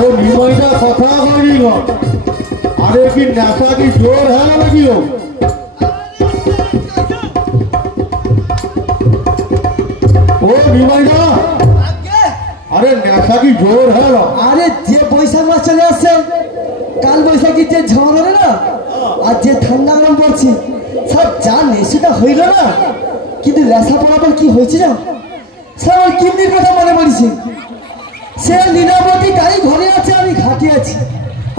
আরে নিমাইটা কথা কইনি গো। আরে কি নেশা কি জোর হ্যাঁ নাকি ও? ও নিমাইটা আরে নেশা কি জোর হ্যাঁ? আরে যে বৈশাখ মাস চলে আসছে, কাল বৈশাখী যে ঝড় হবে না, আর যে ঠান্ডা গরম পড়ছে, সব যা নেশাটা হইল না, কিন্তু লেসা পড়াবার কি হয়েছে না, সব কিডনির কথা মনে পড়ছে। সে লীলাবতী গাড়ি ঘরে আছে, আমি ঘাটে আছি,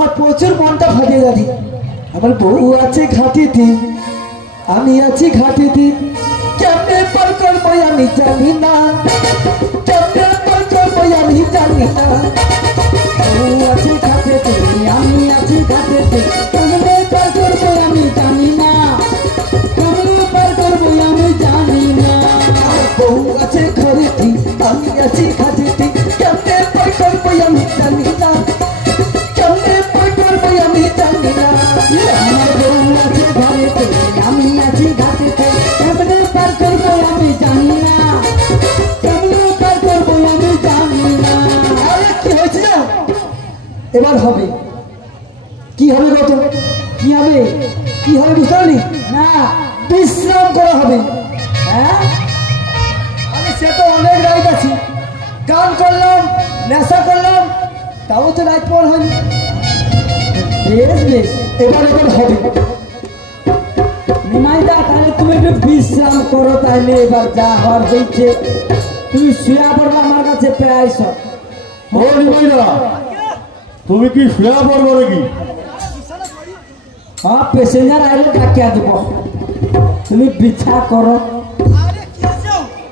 আর প্রচুর মনটা ফাটিয়ে যাচ্ছি। আমার বউ আছে ঘাটিতে, আমি আছি ঘাটিতে, কেমনে পার করবো আমি জানি না, কেমনে পার করবো আমি জানি না। বউ আছে ঘাটিতে, আমি আছি ঘাটিতে, কেমনে পার করবো আমি জানি না, কেমনে পার করবো আমি জানি না। বউ আছে ঘরেতে, আমি আছি ঘাটিতে, কেমনে পার করবো আমি জানি না, কেমনে পার করবো আমি জানি না। আমার বউ আছে ঘরেতে, আমি আছি ঘাটিতে, কেমনে পার করবো আমি জানি না, কেমনে পার করবো আমি জানি না। আরে কি হয়েছে না, এবার হবে কি হবে গত কি হবে, কি হবে বুঝতে পারলি না, বিশ্রাম করা হবে। হ্যাঁ আমি সে তো অনেক রাইট আছি, গান করলাম, নেশা করলাম, তাও তো রাইট পর হয়নি। বেশ বেশ, এবার এবার হবে। নিমাইদা তাহলে তুমি একটু বিশ্রাম করো, তাহলে এবার যা হওয়ার হয়েছে তুমি শুয়ে পড়বে আমার কাছে প্রায় সব। ও নিমাইদা তুমি কি শুয়ে পড়বো নাকি? হ্যাঁ প্যাসেঞ্জার আইলে ডাকিয়া দেব, তুমি বিছা করো।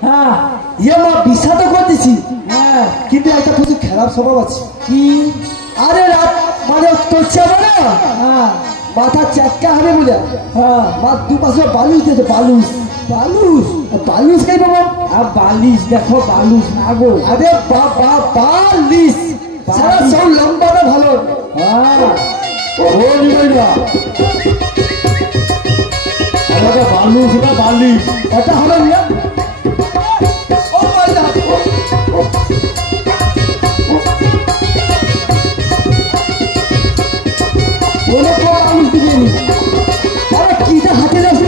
হ্যাঁ ইয়ে মা বিছা তো করতেছি, হ্যাঁ কিন্তু একটা প্রচুর খারাপ স্বভাব আছে। কি? আরে রাত মানে করছে আমার না, হ্যাঁ মাথা চাটকা হবে বলে, হ্যাঁ মা দুপাশে বালুস দিয়েছে, বালুস বালুস বালুস খাই বাবা। আর বালিশ দেখো, বালুস না গো, আরে বাবা বালিশ, সারা সব লম্বাটা ভালো। হ্যাঁ ও নিমাইদা আমাকে বালু সেটা বালি এটা হবে মিয়া। ও মাইদা বলে তো আমি দিবি। আরে কিটা হাতে যাচ্ছি?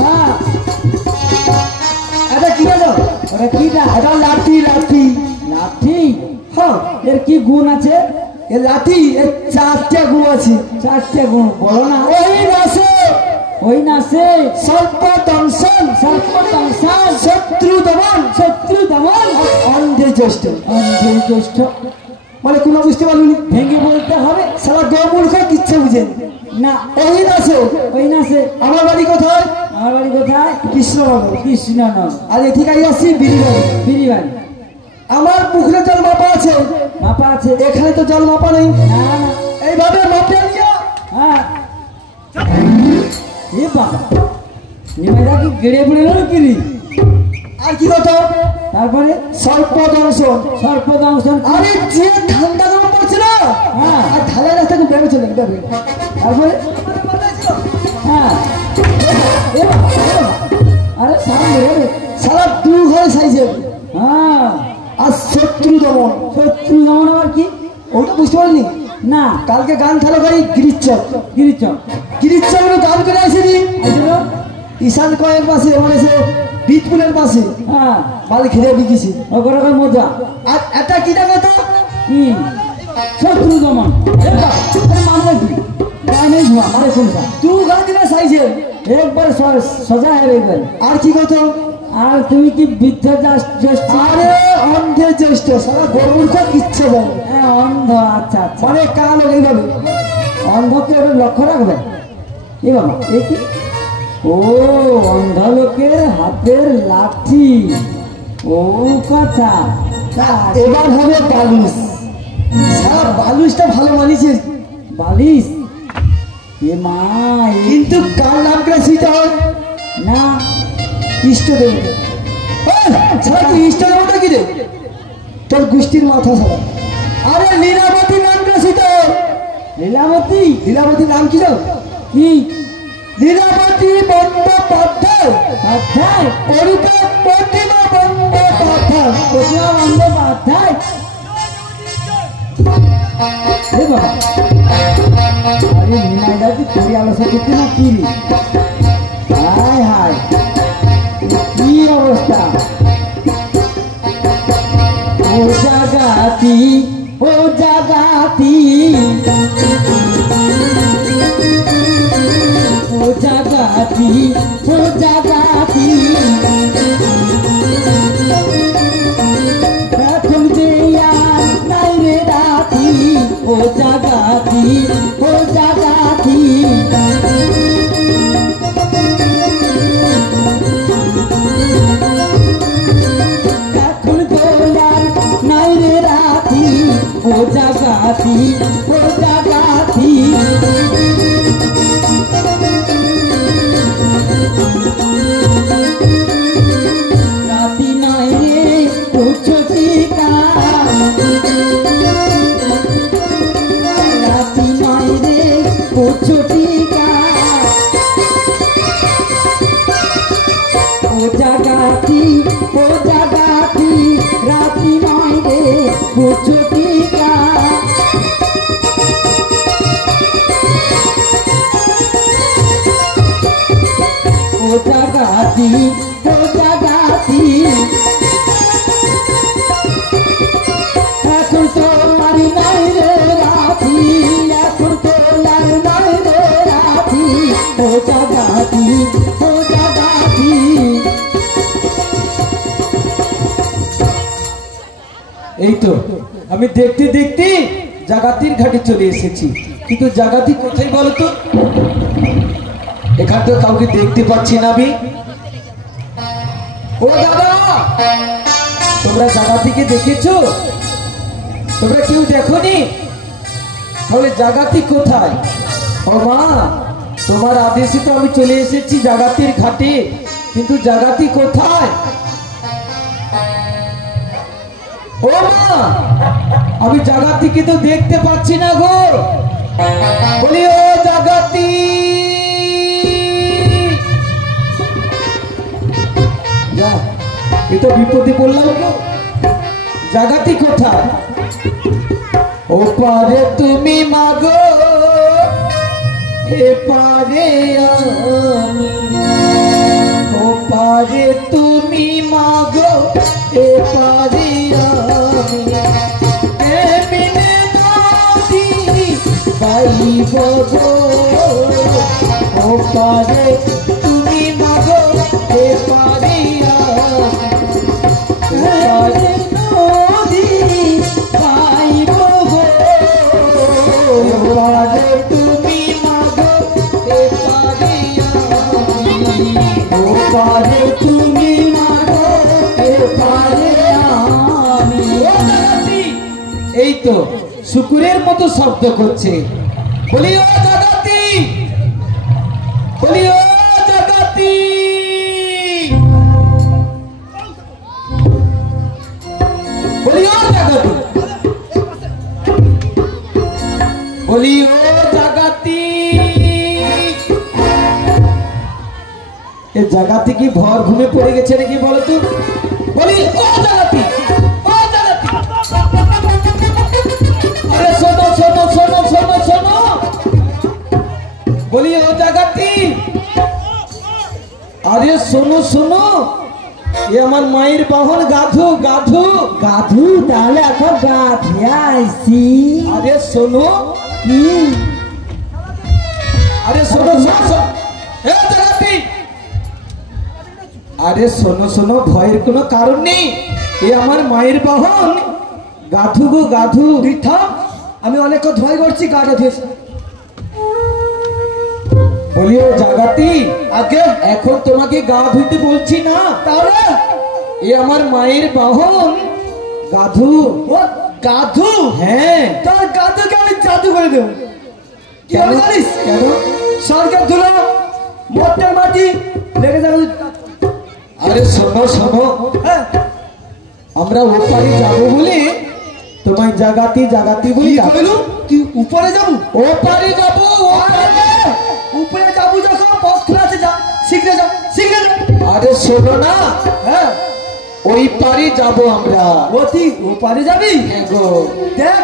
হ্যাঁ এটা কি দাও? এটা কিটা? এটা লাঠি, লাঠি লাঠি। হ্যাঁ এর কি গুণ আছে? এর লাঠি এর চারটে গুণ আছে। চারটে গুণ বলো না। ওই নাসে সর্প দংশন, সর্প দংশন, শত্রু দমন, শত্রু দমন, অন্ধে জ্যেষ্ঠ, অন্ধে জ্যেষ্ঠ মানে কোনো বুঝতে পারলুনি, ভেঙে বলতে হবে। সারা গমূর্খ কিচ্ছু বুঝেন না। ওই নাসে, ওই নাসে। আমার বাড়ি কোথায়? আমার বাড়ি কোথায়? কৃষ্ণনগর, কৃষ্ণনগর। আর এদিকে আসছি বিরিবাড়ি, বিরিবাড়ি। আমার পুকুরে জল মাপা আছে, মাপা আছে। এখানে তো জল মাপা নেই। না না এইভাবে মাপে নিয়ে, হ্যাঁ এ বাবা নিমাইদা কি গেড়ে পড়ে গেল কি? আর কি কথা? তারপরে সর্প দংশন, সর্প দংশন। আরে যে ঠান্ডা গরম পড়ছে না, হ্যাঁ আর ঢালাই রাস্তাকে বেরো চলে যাবে। তারপরে হ্যাঁ আরে সামনে সারা দু ঘর সাইজে। হ্যাঁ আর শত্রু দমন, শত্রু দমন আবার কি? ওটা বুঝতে পারিনি না। কালকে গান খেলো করি গিরিচক, গিরিচক, গিরিচক গান করে আসেনি ঈশান কয়ের পাশে, মানে সে বিটপুলের পাশে। হ্যাঁ মাল খেলে বিকিছি ওরকম মজা। আর এটা কি জানো তো? কি? শত্রু দমন। মানে কি গানে ধোয়া আরে কোনটা? দু গান দিলে সাইজে একবার সোজা হবে একবার। আর কি কথা? আর তুমি কি বৃদ্ধ জ্যেষ্ঠ? আরে অন্ধে জ্যেষ্ঠ, সারা গরুর ইচ্ছে বল। হ্যাঁ অন্ধ, আচ্ছা আচ্ছা, মানে কালো এইভাবে অন্ধকে ওটা লক্ষ্য রাখবে। কি বাবা এ কি? ও অন্ধ লোকের হাতের লাঠি, ও কথা। এবার হবে বালুস। সারা বালুসটা ভালো মানিছে। বালিশ এ মা, কিন্তু কার নাম করে শিখতে হয় না? ইষ্ট দেবতা। ইষ্ট দেবতা কি রে? তোর গোষ্ঠীর মাথা সারা। আরে লীলাবতী নাম করে শিখতে। লীলাবতী, লীলাবতী নাম কি জানো? কি? লীলাবতী বন্দ্যোপাধ্যায়, অরূপে প্রতিমা বন্দ্যোপাধ্যায়, প্রতিমা বন্দ্যোপাধ্যায়। আরে নিমাইদা কি তোর আলোচনা করতে না কি হায় হায় কি অবস্থা ও জাগাতি ও জাগাতি ও জাগাতি ও জাগাতি এখন যে আর নাই রে রাতি ও জাগাতি ও জাগাতি এখন দোলার নাই রে রাতি ও জাগাতি ও জাগাতি রাতি নাই রে ও ছটিকা রাতি নাই রে ও ছটিকা ও জাগাতি রাতি নাই রে ও ছটিকা ও জাগাতি এখন তোমার নাই রে রাতি এখন তোমার নাই রে রাতি ও জাগাতি এই তো আমি দেখতে দেখতে জাগাতির ঘাটে চলে এসেছি, কিন্তু জাগাতি কোথায় বলো তো? এখানে তো কাউকে দেখতে পাচ্ছি না আমি। ও দাদা, তোমরা জাগাতিকে দেখেছো? তোমরা কেউ দেখোনি? তাহলে জাগাতি কোথায়? ও মা, তোমার আদেশে তো আমি চলে এসেছি জাগাতির ঘাটে, কিন্তু জাগাতি কোথায়? ও মা, আমি জাগাতিকে তো দেখতে পাচ্ছি না গো। বলি ও জাগাতি, এটা বিপদে পড়লাম গো। জাগাতি কোথায়? ও পারে তুমি মাগো, এ পারে আমি। ও পারে তুমি মাগো, এ পারে আমি। এমনে নদী বাইব গো, ও পারে তুমি মাগো, এ পারে আমি। পারে নদী বাইব গো, পারে তুমি মাগো, এ পারে আমি। ও পারে তুমি মাগো, এ পারে আমি। এই তো শুকুরের মতো শব্দ করছে। বলি ও জাগাতি, বলি ও জাগাতি, বলি ও জাগাতি, বলি ও জাগাতি। এ জাগাতি কি ভর ঘুমে পড়ে গেছে নাকি বলো তো? বলি ও জাগাতি, ও জাগাতি। আরে শোনো শোনো শোনো শোনো শোনো, বলি ও জাগাতি। আরে শোনো শোনো, এ আমার মায়ের বাহন গাধু গাধু গাধু, তাহলে এখন গাধিয়া আইসি। আরে শোনো কি? আরে শোনো শোনো, এ জাগাতি। আরে শোনো শোনো, ভয়ের কোনো কারণ নেই, এ আমার মায়ের বাহন গাধু গো গাধু। তুই থাম, আমি অনেক ধোয়াই করছি, গাটা ধুয়েছি। বলি ও জাগাতি, আগে এখন তোমাকে গা ধুইতে বলছি না, তাহলে এ আমার মায়ের বাহন গাধু। ও গাধু? হ্যাঁ। তোর গাধুকে আমি জাদু করে দেবো। কি কেন? হবে জানিস? কেন? সরকার ধুলো মোটর মাটি লেগে যাবে। আরে শোনো শোনো, হ্যাঁ, আমরা ওপারে যাবো বলে তোমায় জাগাতি জাগাতি বলি। কি কইলু? তুই উপরে যাবো? ওপারে যাবো, উপরে যাবো যখন বস খোলা আছে, যা শীঘ্র যাও, শীঘ্র যাও। আরে শোনো না, হ্যাঁ, ওই পারে যাবো আমরা। তুই ওপারে যাবি? হ্যাঁ গো। দেখ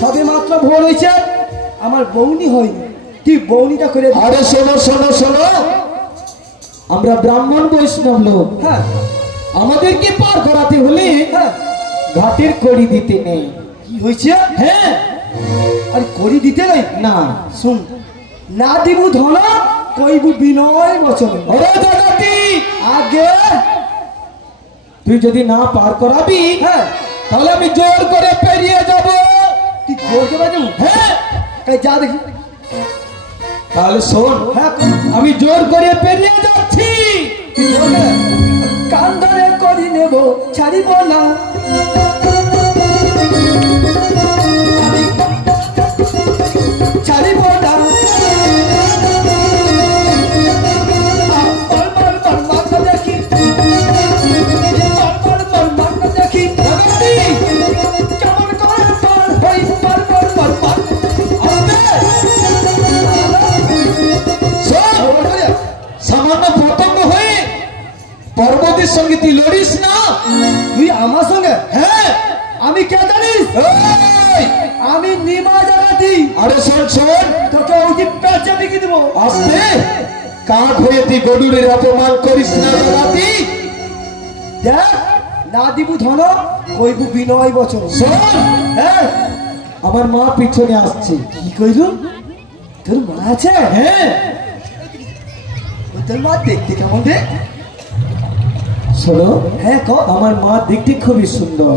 সবে মাত্র ভোর হয়েছে, আমার বৌনি হয়নি, তুই বৌনিটা করে দে। আরে শোনো শোনো শোনো, আমরা ব্রাহ্মণ বৈষ্ণব লোক, হ্যাঁ আমাদেরকে পার করাতে হলে হ্যাঁ, ঘাটের কড়ি দিতে নেই। কি হয়েছে? হ্যাঁ আর করি দিতে নাই না, শুন, না দিবু ধন কইবু বিনয় বচন। ওরে জগতি, আগে তুই যদি না পার করাবি হ্যাঁ, তাহলে আমি জোর করে পেরিয়ে যাব। তুই জোরকে বাজু। হ্যাঁ তাই যা দেখি। তাহলে শোন, হ্যাঁ আমি জোর করে পেরিয়ে যাচ্ছি। তুই জোরকে কান ধরে করি নেব, ছাড়িব না। ছাড়িব না। মাথা দেখি, মাথা দেখি জগতি, কেমন করে পার হই, পার পার পার পার। শোন, সামান্য পতঙ্গ হয়ে পর্বতের সঙ্গে তুই লড়িস না। তুই আমার সঙ্গে? হ্যাঁ, আমি কে জানিস? এই, আমি নিমা জানাতি। আরে শোন শোন, তোকে ওই যে পেঁচে বিকি দেবো। আসতে কাঠ হয়ে তুই গরুরের অপমান করিস না জগতি। দেখ, না দিবু ধন কইবু বিনয় বচন। শোন, হ্যাঁ, আমার মা পিছনে আসছে। কি কইলু? তোর মা আছে? হ্যাঁ ওই তোর মা দেখতে কেমন রে? শোনো, হ্যাঁ ক। আমার মা দেখতে খুবই সুন্দর।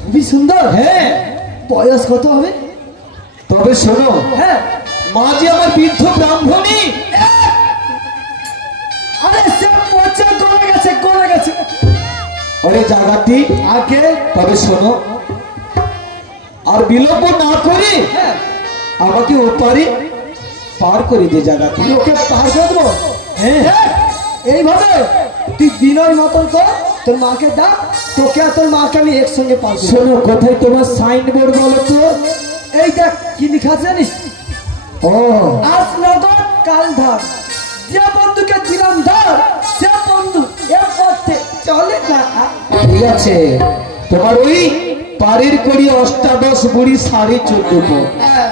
খুবই সুন্দর। হ্যাঁ, বয়স কত হবে? তবে শোনো, হ্যাঁ, মা যে আমার বৃদ্ধ ব্রাহ্মণী। আরে সে পচে গলে গেছে, গলে গেছে। ওরে জাগাতি, আগে তবে শোনো, আর বিলম্ব না করে হ্যাঁ, আমাকে ওপারে পার করে দে জাগাতি। ওকে পার করে দেবো। হ্যাঁ, দেখ, এইভাবে তুই বিনয় মতন কর, তোর মাকে ডাক, তোকে আর তোর মাকে আমি একসঙ্গে পার করবো। শোনো, কোথায় তোমার সাইনবোর্ড বলো তো? এই দেখ কি লিখা আছে জানিস? ও, আজ নগদ কাল ধার, যে বন্ধুকে দিলাম ধার সে বন্ধু এ পথে চলে না। ঠিক আছে, তোমার ওই পারের করি অষ্টাদশ বুড়ি 14.5 ফুট। হ্যাঁ,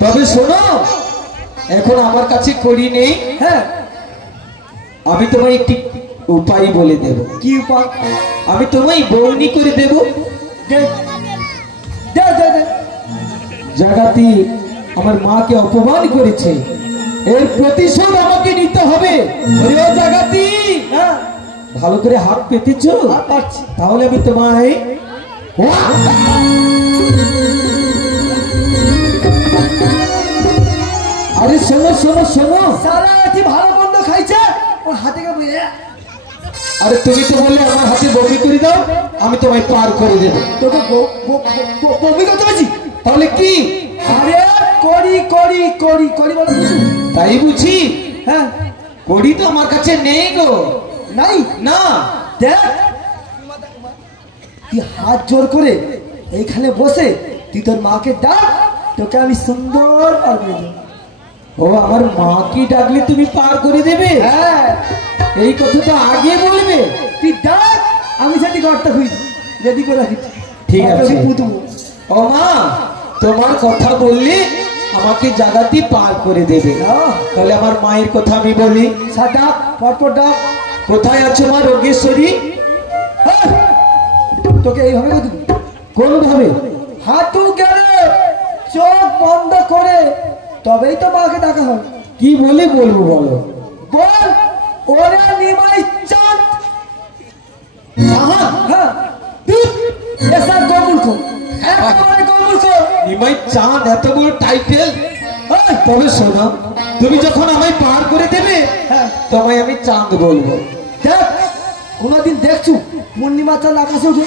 তবে শোনো, এখন আমার কাছে করি নেই, হ্যাঁ, আমি তোমায় একটি উপায় বলে দেব। কি উপায়? আমি তোমায় বৌনি করে দেব। দে দে দে দে। জাগাতি আমার মাকে অপমান করেছে, এর প্রতিশোধ আমাকে নিতে হবে। ওরে ও জাগাতি, হ্যাঁ, ভালো করে হাত পেতেছ? আর পারছি। তাহলে আমি তোমায় আরে শোনো শোনো শোনো, সারা রাতি ভালো মন্দ খাইছে, ওর হাতে কে বুঝে। আরে তুমি তো বললে আমার হাতে বমি করে দাও, আমি তোমায় পার করে দেবো। তোকে বমি করতে পারছি? তাহলে কি? আরে করি করি করি করি বলে বুঝি? তাই বুঝি? হ্যাঁ, কড়ি তো আমার কাছে নেই গো। নাই না, দেখ, তুই হাত জোর করে এইখানে বসে তুই তোর মাকে ডাক, তোকে আমি সুন্দর পার করে দেবো। ও আমার মা কি ডাকলে তুমি পার করে দেবে? হ্যাঁ, এই কথাটা আগে বলবে। তুই ডাক, আমি সেটি ঘরটা খুঁজ রেডি করে রাখি। ঠিক আছে। পুতুবো। ও মা, তোমার কথা বললে আমাকে জাগাতি পার করে দেবে। তাহলে আমার মায়ের কথা আমি বলি। ডাক, পরপর ডাক। কোথায় আছো মা যোগেশ্বরী? হ্যাঁ, তোকে এইভাবে করে দিবি। কোন ভাবে? হাঁটু গেলে চোখ বন্ধ করে তবেই তো মাকে ডাকা হয়। কি বলে বলবো বলো? বল, ওরে নিমাই চাঁদ। হ্যাঁ, এসব গোমূর্খ, একেবারে গোমূর্খ। নিমাই চাঁদ এত বড় টাইটেল? তবে শোনো, তুমি যখন আমায় পার করে দেবে, হ্যাঁ, তোমায় আমি চাঁদ বলবো। দেখ, কোনদিন দেখছু পূর্ণিমা চাঁদ আকাশে উঠে?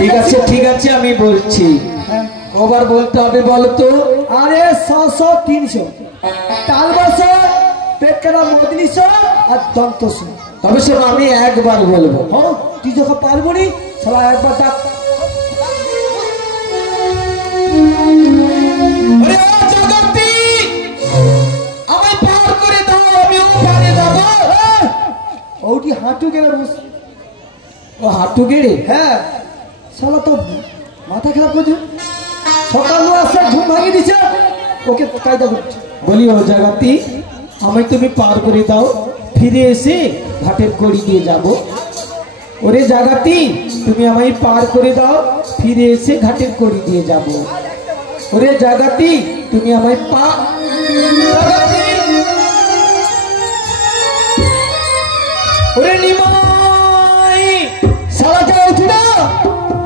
ঠিক আছে ঠিক আছে, আমি বলছি। হ্যাঁ, কবার বলতে হবে বলো তো? আরে 100 300 তাল বছর পেট কাটা মদনী আর দন্ত। তবে শোনো, আমি একবার বলবো। হ্যাঁ, তুই যখন পারবো নি সালা একবার ডাক। আরে ও জগতি, আমায় পার করে দাও, আমি ওপারে যাবো। ওটি হাঁটু গেলে বস। ও হাঁটু গেড়ে? হ্যাঁ, সালা তো মাথা খারাপ করছে। সকাল পাঠিয়ে দিচ্ছে ওকে কায়দা করছে। বলি ও জাগাতি আমায় তুমি পার করে দাও, ফিরে এসে ঘাটের কড়ি দিয়ে যাব। ওরে জাগাতি তুমি আমায় পার করে দাও, ফিরে এসে ঘাটের কড়ি দিয়ে যাব। ওরে জাগাতি তুমি আমায় জাগাতি! ওরে নিমাই শালাকে উঠি না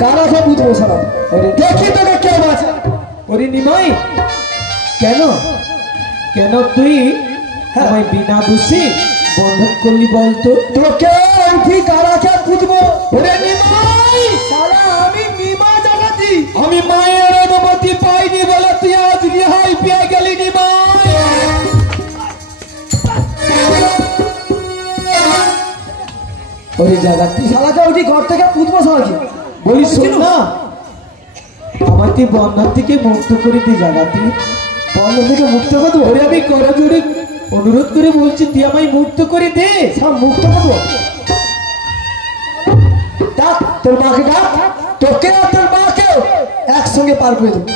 কারা সব বুঝবো শালা। ওরে দেখি তোকে কে আছে। ওরে নিমাই কেন কেন তুই আমায় বিনা দোষে বন্ধন করলি বলতো? তোকে উঠি কারাকে বুঝবো। ওরে নিমাই শালা আমি নিমা জাগাতি। আমি মায়ের অনুমতি পাইনি বলে তুই আজ রেহাই পেয়ে গেলি নিমাই। ওরে জাগাতি শালাকে উঠি ঘর থেকে বুঝবো শালাকে। বলি শোন না, আমার তুই বন্যার থেকে মুক্ত করে দি জাগাতি। বন্ধ থেকে মুক্ত করবো। ওরে আমি করজোড়ে অনুরোধ করে বলছি তুই আমায় মুক্ত করে দে। সব মুক্ত করবো। ডাক তোর মাকে ডাক, তোকে আর তোর মাকে একসঙ্গে পার করে দেবো।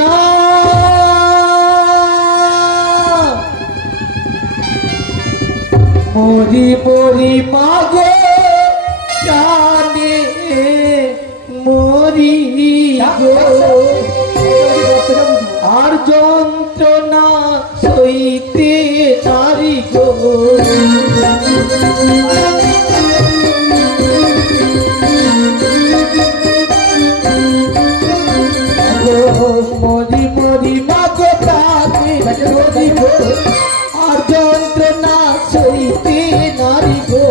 না মরি মরি মাগো জানে মরি গো, আর যন্ত্রণা সইতে নারী গো। মরি মরি মাগো প্রাণে মরি গো, আর যন্ত্রণা সইতে নারী গো।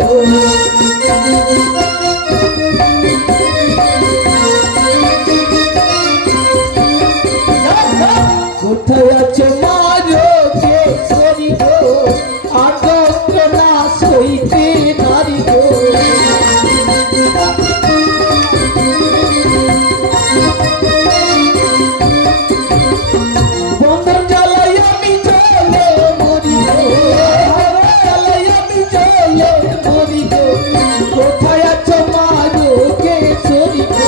কোথায় আছো মারো কে সরি গো, আর যন্ত্রণা সইতে নারী গো। বন্ধন জ্বালাই আমি চলে মরি গো, জ্বালাই আমি চলে মরি গো। কোথায় আছো মারো কে সরি গো।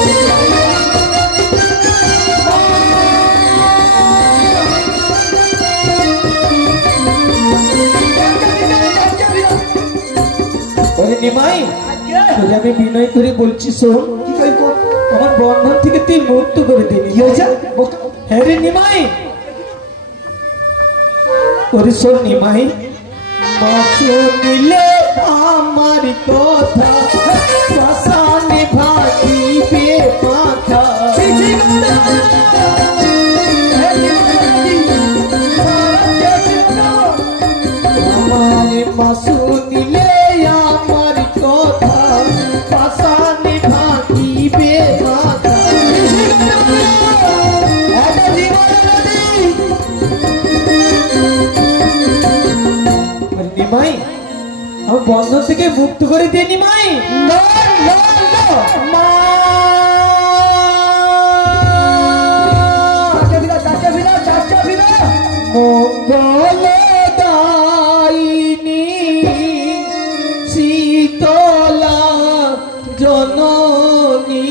ওরে নিমাই তোরে আমি বিনয় করে বলছি শোন, কি কই কর? আমার বন্ধন থেকে তুই মুক্ত করে দিবি। কি হয়েছে? হ্যাঁ রে নিমাই। ওরে শোন নিমাই, মা শুনিলে আমার কথা শ্মশানে ভাঙিবে মাথা। আমার মা শুনিলে আমার কথা শ্মশানে ভাঙিবে মাথা। নিমাই আমার বন্ধন থেকে মুক্ত করে দিয়ে নিমাই। মা মঙ্গল দায়িনী শীতলা জননী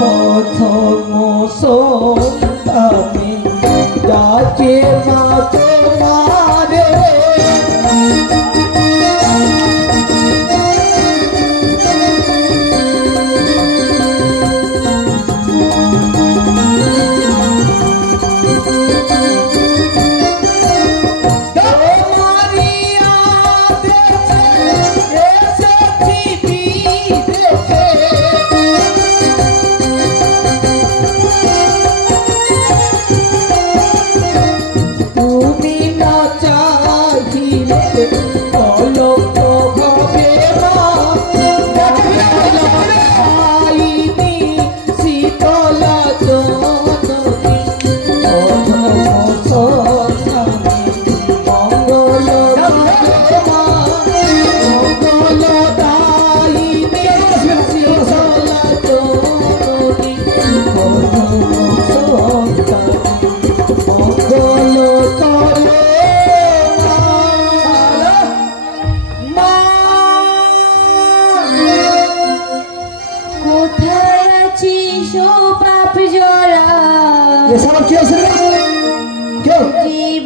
প্রথম সন্তানী ডাকে মা তোমারে। কোথায় আছিস ও বাপ জল কি আছে রে? কেউ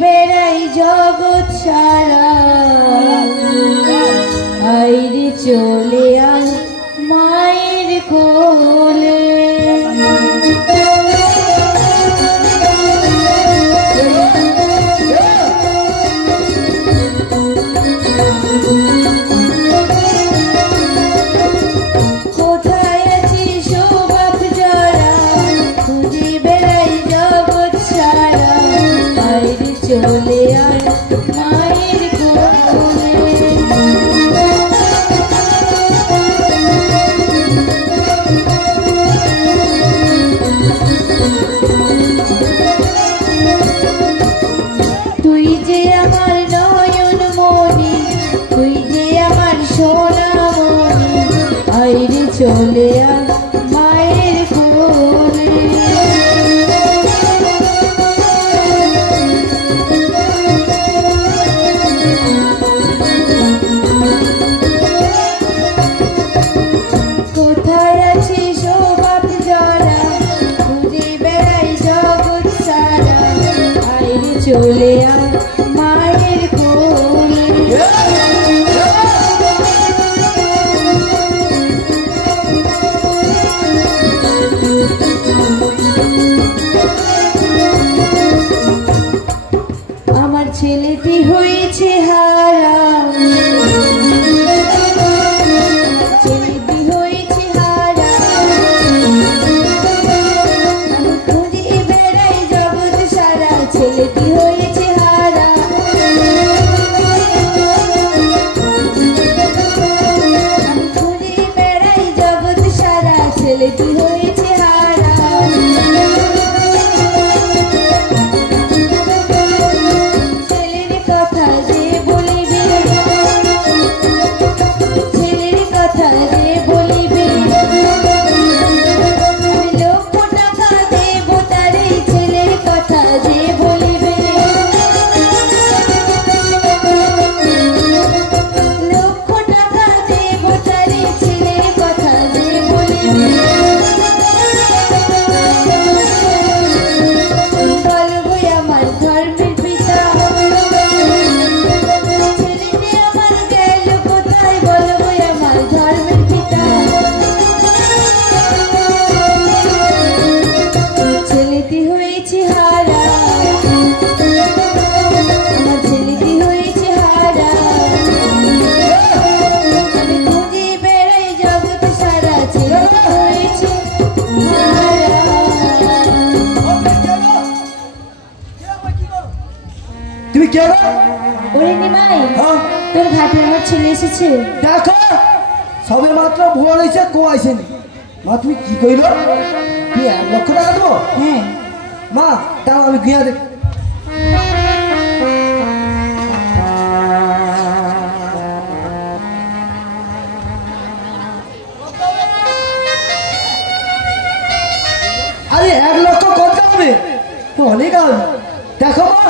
বেড়াই জগৎ সারা আইরে চলে আয় মায়ের কোলে কোথায় আছিস ও বাপ জরা খুঁজে বেড়াই জগৎ সারা আইরে চলে আয় মায়ের কোলে তুই যে আমার নয়ন মনি তুই যে আমার সোনা মনি আইরে চলে আয় মায়ের কোলে কোথায় আছিস ও বাপ জরা খুঁজে বেড়াই জগৎ সারা আইরে চলে আয় মায়ের কোলে আমার ছেলেটি হয়েছে হারা ছেলেটি হয়েছে হারা আমি খুঁজে বেড়াই জগৎ সারা ছেলেটি হয়েছে হারা আমি খুঁজে বেড়াই জগৎ সারা ছেলেটি হয়েছে হারা ছেলের কথা যে বলিবে ছেলের কথা যে বলিবে আমি লক্ষ টাকা দেব তারে ছেলের কথা যে বলিবে লক্ষ টাকা দেব তারে ছেলের কথা যে বলিবে বলবো আমার ধর্মের পিতা ছেলেটি আমার গেল কোথায় বলবো আমার ধর্মের পিতা ছেলেটি হয়েছে হারা আমার ছেলেটি হয়েছে হারা আমি খুঁজে বেড়াই জগৎ সারা ছেলেটি হয়েছে হারা তুমি কে গো? ওরে নিমাই হ্যাঁ তোর ঘাটে আমার ছেলে এসেছে দেখো সবে মাত্র ভুয়া রয়েছে কো আইসেনি মা তুমি কি কইল তুমি 1 লক্ষ টাকা দেবো হ্যাঁ মা তাও আমি গিয়া দেখ আরে 1 লক্ষ কত হবে তো অনেক হবে দেখো মা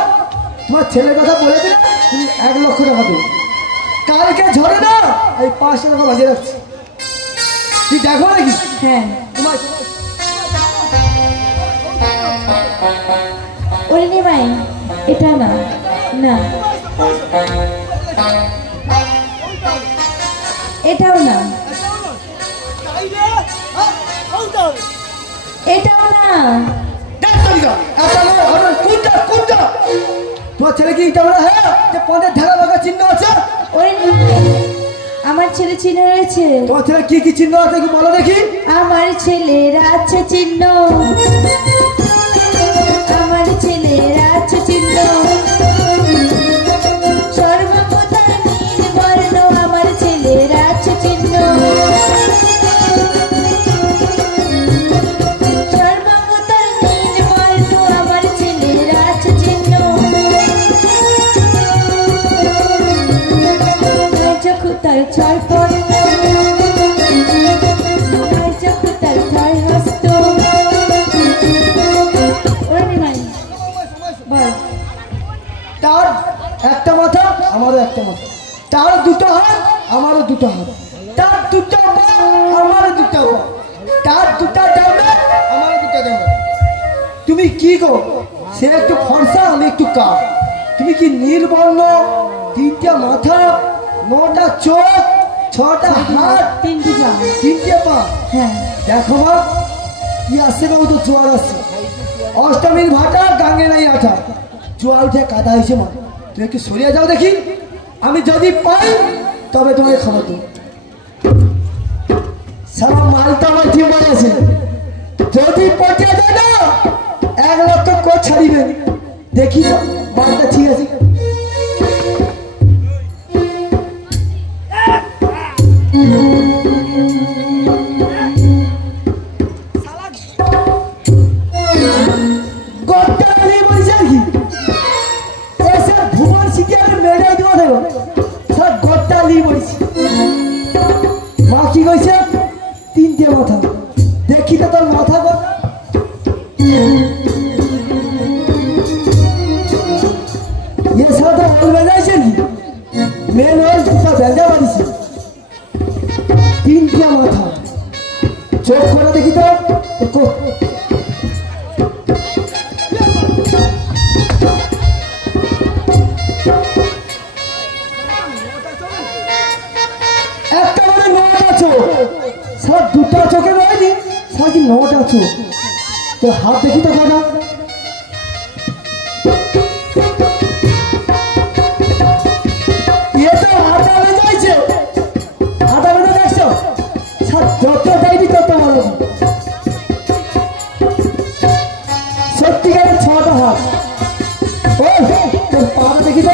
তোমার ছেলের কথা বলে দিলে তুমি 1 লক্ষ টাকা দেবে কালকে ঝরে না এই 500 টাকা বাজিয়ে রাখছি তুই দেখো নাকি হ্যাঁ তোমার ওরে নিমাই এটা না না এটাও না এটাও না তোমার ছেলে কি এটা বলে হ্যাঁ যে পঞ্চায়েত ঢাকা বাগা চিহ্ন আছে ওরে নিমাই আমার ছেলে চিহ্ন রয়েছে তোমার ছেলে কি কি চিহ্ন আছে কি বলো দেখি আমার ছেলের আছে চিহ্ন আমার ছেলের আছে চিহ্ন সর্বপ্রথা নীল বর্ণ আমার ছেলের আছে চিহ্ন সর্বপ্রথা নীল বর্ণ আমার ছেলের আছে চিহ্ন চক্ষু তার ছয়পন চক্ষু তার ছয় হস্ত ওরে নিমাই বল তার একটা মাথা আমারও একটা মাথা তার দুটো হাত আমারও দুটো হাত তার দুটো পা আমারও দুটো পা তার দুটো ডান্ডা আমারও দুটো ডান্ডা তুমি কি গো, সে একটু ফর্সা আমি একটু কাপ, তুমি কি নীলবর্ণ, 3টে মাথা, 9টা চোখ, 6টা হাত, 3টে পা। 3টে পা। হ্যাঁ দেখো মা কি আসছে গো, তো জোয়ার আসছে, অষ্টমীর ভাটা গাঙ্গে নাই আঠা, জোয়ার উঠে কাদা হয়েছে মা, তুমি একটু সরিয়ে যাও দেখি, আমি যদি পাই তবে তোমাকে খাবার দেবো। সারা মালটা আমার ঠিক মনে আছে, যদি পটিয়ে দেয় না 1 লক্ষ কোট ছাড়িবে, দেখি তো মালটা ঠিক আছে। মা কি কইছে, 3টে মাথা, দেখি তো তোর মাথা কত। ये साथ ऑल बजाइছে নি, মেন অল দুটো বেজা বাড়িছে, 3টে মাথা, চোখ করে দেখি তো একটা মানে 9টা চোখ, সব 2টা চোখে রয়নি, সাকি 9টা চোখ, তো হাত দেখি তো কটা, ये तो हाथ में जाइছে, হাত में দেখছো, সব যত যাইবি তত ভালো, সত্যিকারের 6টা হাত, ওই তোর পাটা দেখি তো,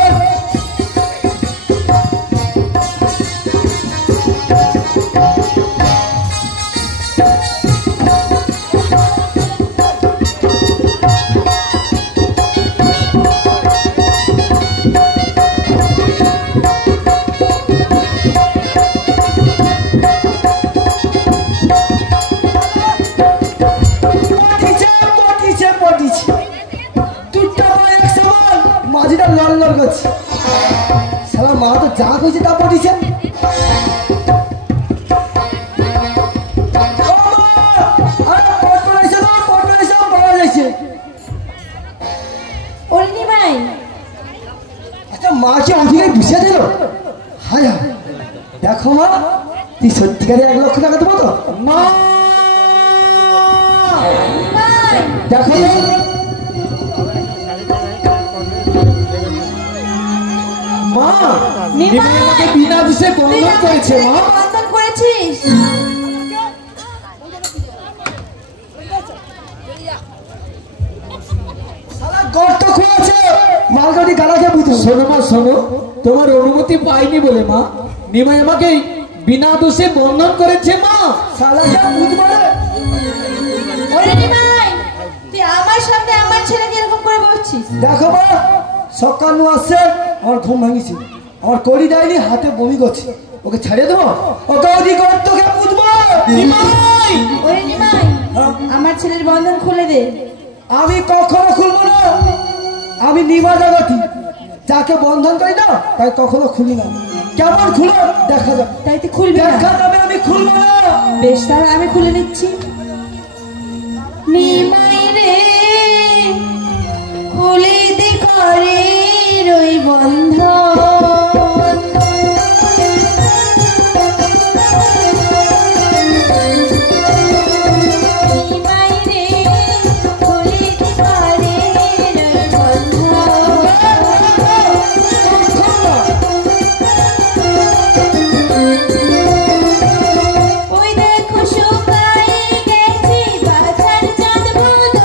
মাঝিটা লড় লড় করছে, সারা মা তো যা কইছে তা পড়িছে। অরুণী ভাই, আচ্ছা মা কি ওদিকে বুঝে দিল, হায় হায়, দেখো মা তুই সত্যিকারে 1 লক্ষ টাকা দেবো তো, মা ভাই দেখো মা, নিমাই আমাকে বিনা দোষে বন্ধন করেছে মা। বন্ধন করেছিস, সারা গর্ত খুঁড়েছে, মালগাড়ি গালাকে বুঝো। শোনো মা শোনো, তোমার অনুমতি পাইনি বলে মা নিমাই আমাকে বিনা দোষে বন্ধন করেছে মা। সালাকে বুঝবে, অরুণী ভাই তুই আমার সামনে আমার ছেলেকে এরকম করে বলছিস, দেখো মা সকাল আসছে, আমার ঘুম ভাঙিছে, আমার করি দেয়নি, হাতে বমি করছে, ওকে ছাড়িয়ে দেবো, ওকে ওদিক গর্তকে বুঝবো। নিমাই অরুণী ভাই আমার ছেলের বন্ধন খুলে দে। আমি কখনো খুলবো না, আমি নিমা জগতি, যাকে বন্ধন করি না তাই কখনো খুলি না, কেমন খুলো দেখা যাবে, তাই তুই খুলবি না? দেখা যাবে, আমি খুলবো না। বেশ তাহলে আমি খুলে নিচ্ছি। নিমাই রে খুলে দে করে রই বন্ধন, নিমাই রে খুলে দে করে রই বন্ধন, ওই দেখো শুকাই গেছে বাছার চাঁদ বদন,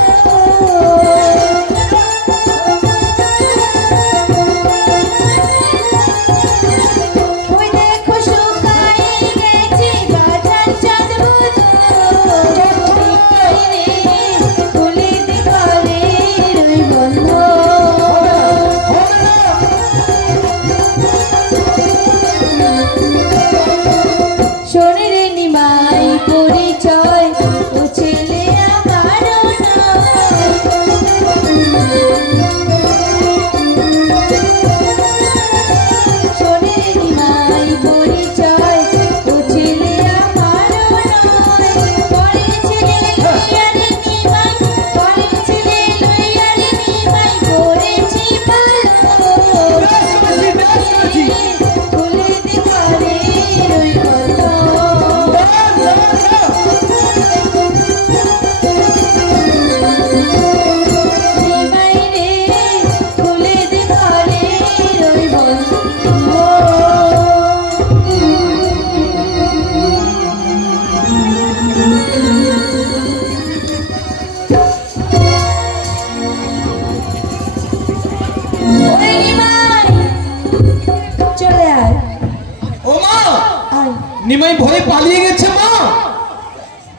নিমাই ভয়ে পালিয়ে গেছে মা।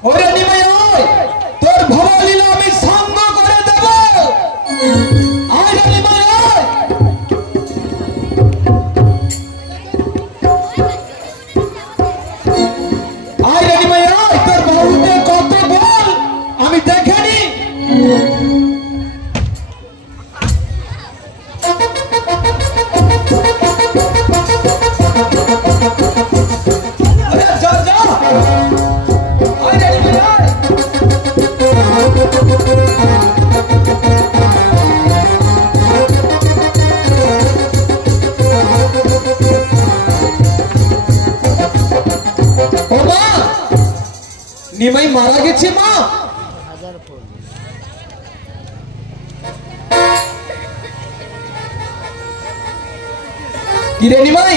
ওরে নিমাই আয়, তোর ভবলীলা আমি সঙ্গ করে দেব। আয় রে নিমাই আয়। আয় রে নিমাই আয়, তোর বাহুতে কত বল আমি দেখেনি। আরে যা যা, আয় রে নিমাই আয়। ও মা, নিমাই মারা গেছে মা। কি রে নিমাই?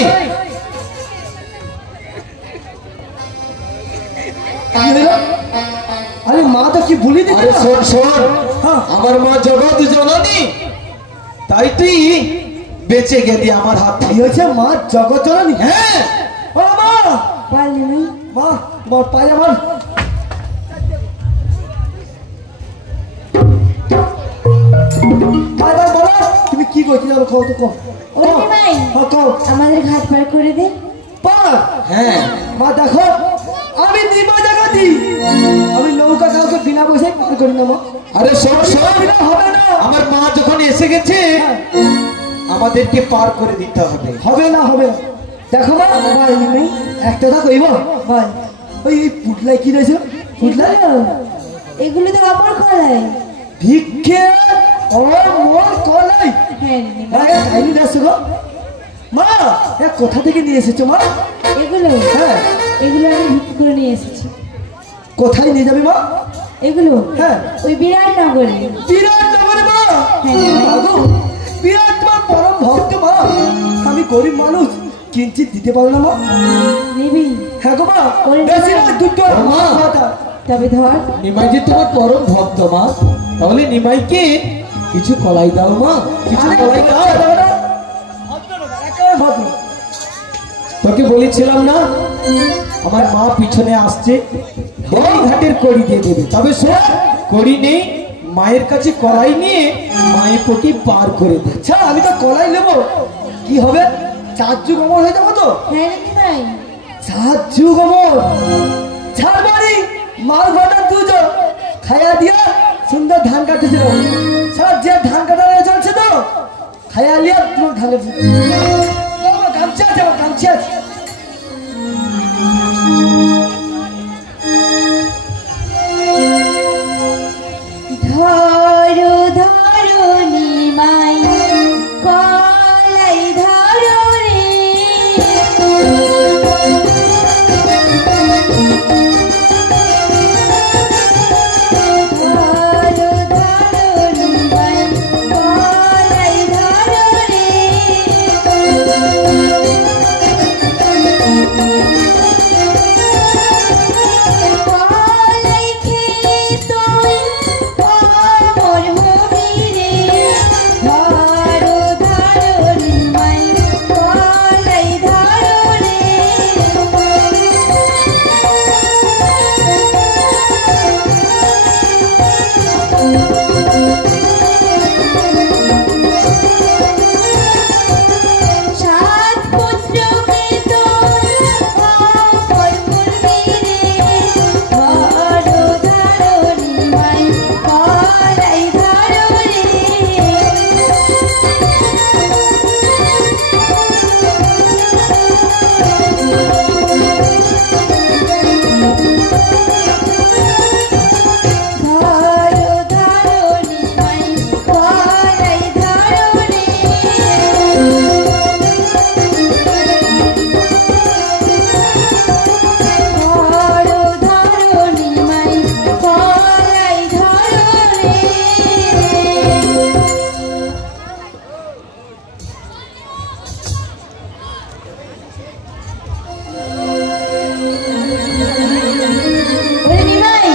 আরে মা তো কি বলি দিতে আরে শোন শোন, হ্যাঁ। আমার মা জগৎ জননী, তাই তুই বেঁচে গেলি আমার হাত কি থেকে। হয়েছে মা জগৎ জননী? হ্যাঁ, ও মা, বল নিমাই। মা তোমার পায়ে আমার পায়ে পায়ে বলো তুমি কি করতে যাবো কও তো কও। ও নিমাই, হ্যাঁ কও। আমাদের ঘাট পার করে দে। পার হ্যাঁ, মা দেখো আমি নিমা জাগাতি, আমি নৌকা কাউকে বিনা পয়সায় পার করি না মা। আরে শোন শোন, বিনা হবে না, আমার মা যখন এসে গেছে আমাদেরকে পার করে দিতে হবে। হবে না হবে না। দেখো মা বল নিমাই, একটা কথা কইব, বল। ওই পুটলাই কি রয়েছে পুটলাই এগুলো তো অপর কলাই। ভিক্ষে ও মোর কলাই হ্যাঁ নিমাই, খাইনি দেখছো গো মা, এ কোথা থেকে নিয়ে এসেছো মা? এগুলো হ্যাঁ এগুলো আমি বিক্রি করে নিয়ে এসেছি। কোথায় নিয়ে যাবে মা? এগুলো হ্যাঁ ওই বিরাটনগরে। বিরাট নগরে মা। হ্যাঁ। আগো বিরাট তোমার পরম ভক্ত মা, আমি গরিব মানুষ কিঞ্চিত দিতে পারো না মা? নিবি? হ্যাঁ গো মা, ওরে বেশি না দুটো ও মা। কথা। তবে ধর। নিমাই যে তোমার পরম ভক্ত মা, তাহলে নিমাইকে কিছু কলাই দাও মা, কিছু আরে কলাই দাও। দাও না, একেবারে ভদ্র। তোকে বলেছিলাম না আমার মা পিছনে আসছে, এই ঘাটের কড়ি দিয়ে দেবে। তবে শোন, কড়ি নেই, মায়ের কাছে কলাই নিয়ে মায়ের পটি পার করে দে। আচ্ছা আমি তো কলাই নেবো, কি হবে? 4 যুগ অমর হয়ে যাবো তো? হ্যাঁ রে নিমাই, 4 যুগ অমর ছাড় বাড়ি মাল ঘটা দুজন খাইয়া দিয়া সুন্দর ধান কাটতেছিল। সারা যে ধান কাটা চলছে তো খাইয়া লিয়া তোমার ধান কাটছে। গামছা আছে আমার, গামছা আছে। ধরো ধরো নিমাই, কলাই ধরো রে। ধরো ধরো নিমাই, কলাই ধরো রে। কলাই খেয়ে তুই অমর হবি রে। ধরো ধরো নিমাই, কলাই ধরো রে। সাত পুত্রকে তোর অমর করবি রে। ধরো ধরো নিমাই, কলাই ধরো রে। ধরো ধরো নিমাই, কলাই ধরো রে। ধরো ধরো নিমাই, কলাই ধরো রে। ওরে নিমাই,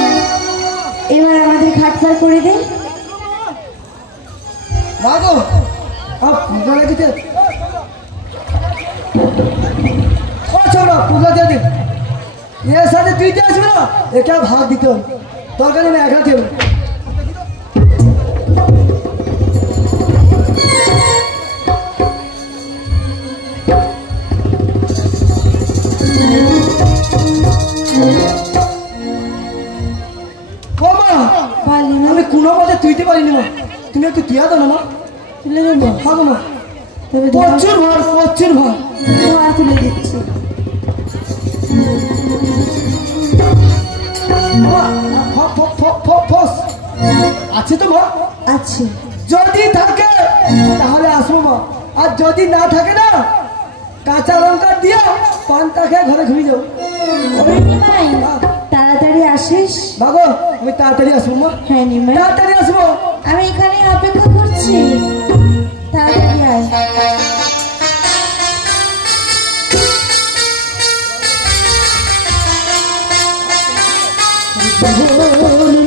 এবার আমাদের ঘাট পার করে দে। মা গো পূজা লাগিতে ও ছোড়া পূজা দিয়ে দিন। এর সাথে তুই যে আসবে না একে ভাগ দিতে হবে দরকার নেই একা দেব পারলি না আমি কোনো মতে তুইতে পারিনি মা তুমি একটু দিয়া দাও না মা তুলে দেবো হ্যাঁ মা তবে প্রচুর ভার আর তুলে দিচ্ছি আছে তো মা আছে যদি থাকে তাহলে আসবো মা আর যদি না থাকে না কাঁচা লঙ্কা দিয়া পান্তা খেয়ে ঘরে ঘুমিয়ে যাও ওরে নিমাই তাড়াতাড়ি আসিস বাগো আমি তাড়াতাড়ি আসবো মা হ্যাঁ নিমাই তাড়াতাড়ি আসবো আমি এখানে অপেক্ষা করছি তাড়াতাড়ি আয়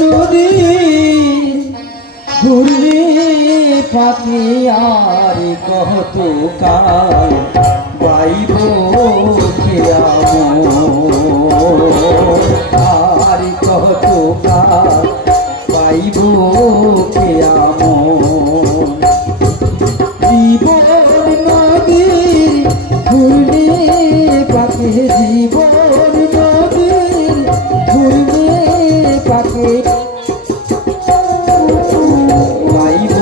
নদী ঘুরলে পাখি আর কত কাল বাইব আর কত কাল বাইব জীবন নদী ঘুরলে পাখি জীবন নদী ঘুরলে পাখি বাইব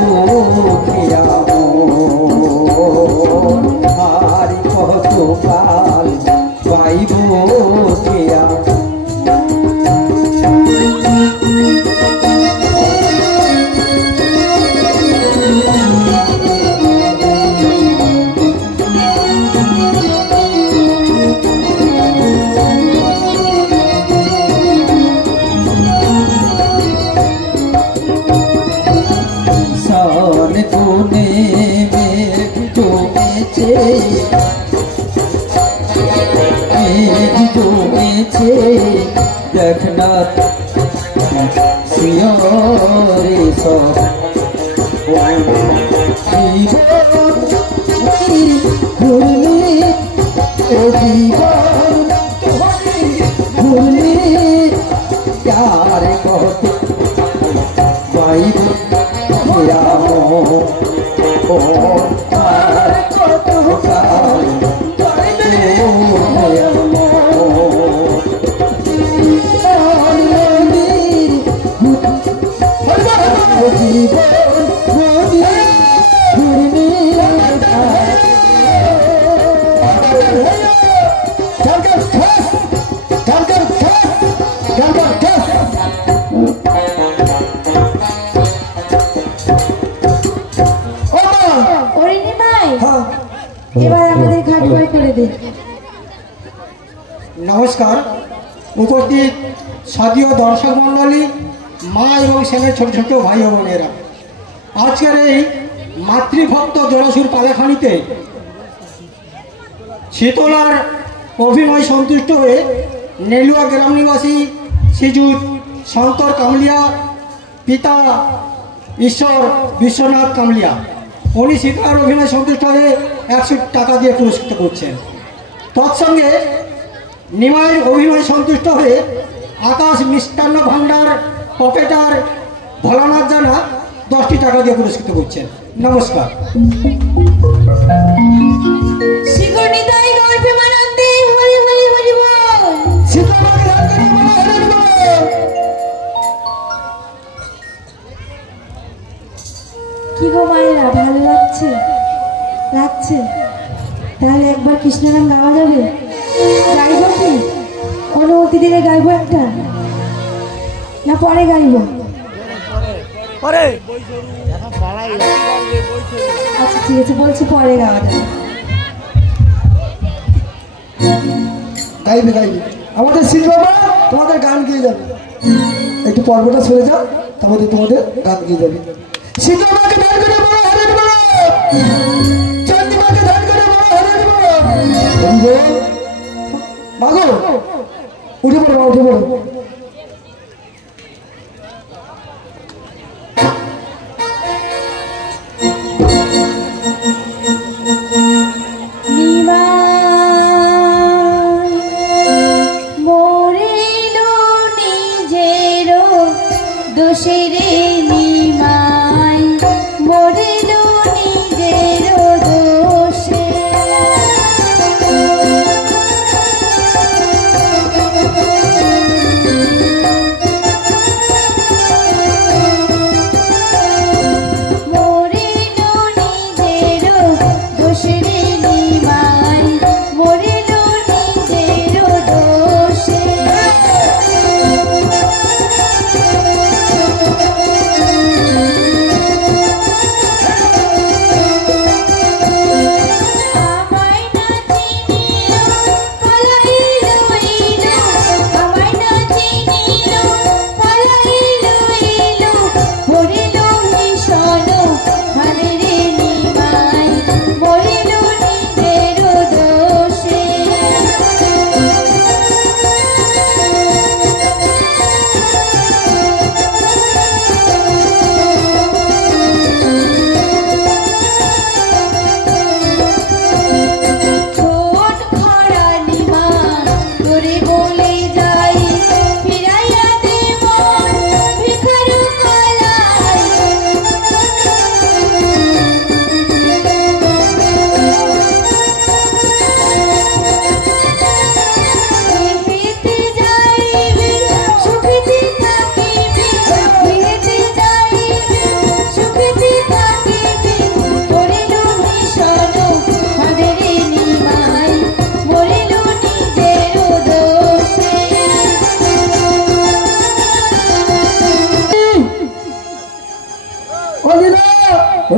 আর কত কাল বাইব সান কোনে মেঘ জমেছে দেখনা শিয়রে সব ঘুরলি জীবন ঘুরলি यार কত বাইব আর কত কাল ওরে নিমাই এবার আমাদের ঘাট করে দে নমস্কার উপস্থিত সাদীয় দর্শক মণ্ডলী মা এবং সেনের ছোট ছোট ভাই ও বোনেরা আজকের এই মাতৃভক্ত জোড়াসুর পালাখানিতে শীতলার অভিনয় সন্তুষ্ট হয়ে নেলুয়া গ্রাম নিবাসী শ্রীযুত শঙ্কর কামলিয়া পিতা ঈশ্বর বিশ্বনাথ কামলিয়া উনি শীতলার অভিনয় সন্তুষ্ট হয়ে 100 টাকা দিয়ে পুরস্কৃত করছেন। তৎসঙ্গে নিমাইয়ের অভিনয় সন্তুষ্ট হয়ে আকাশ মিষ্টান্ন ভাণ্ডার পকেটার ভোলানাথ জানা 10টি টাকা দিয়ে পুরস্কৃত করছেন। নমস্কার। শিকড়নিতাই গল্পে মানন্দে হরি হরি হরি বল কি গো মায়েরা ভালো লাগছে লাগছে তাহলে একবার কৃষ্ণ নাম গাওয়া যাবে গাইব কি অনুমতি দিলে গাইবো একটা না পরে গাইবো আচ্ছা ঠিক আছে বলছি পরে গাওয়া যাবে গাইবে আমাদের শিল বাবা তোমাদের গান গিয়ে যাবে একটু পর্বটা সরে যাও তারপরে তোমাদের গান গিয়ে যাবে শিল বাবাকে ধান করে বলো হরেন বলো চন্দ্রমাকে ধান করে বলো হরেন বলো মাগো উঠে পড়ো মা উঠে পড়ো মোরে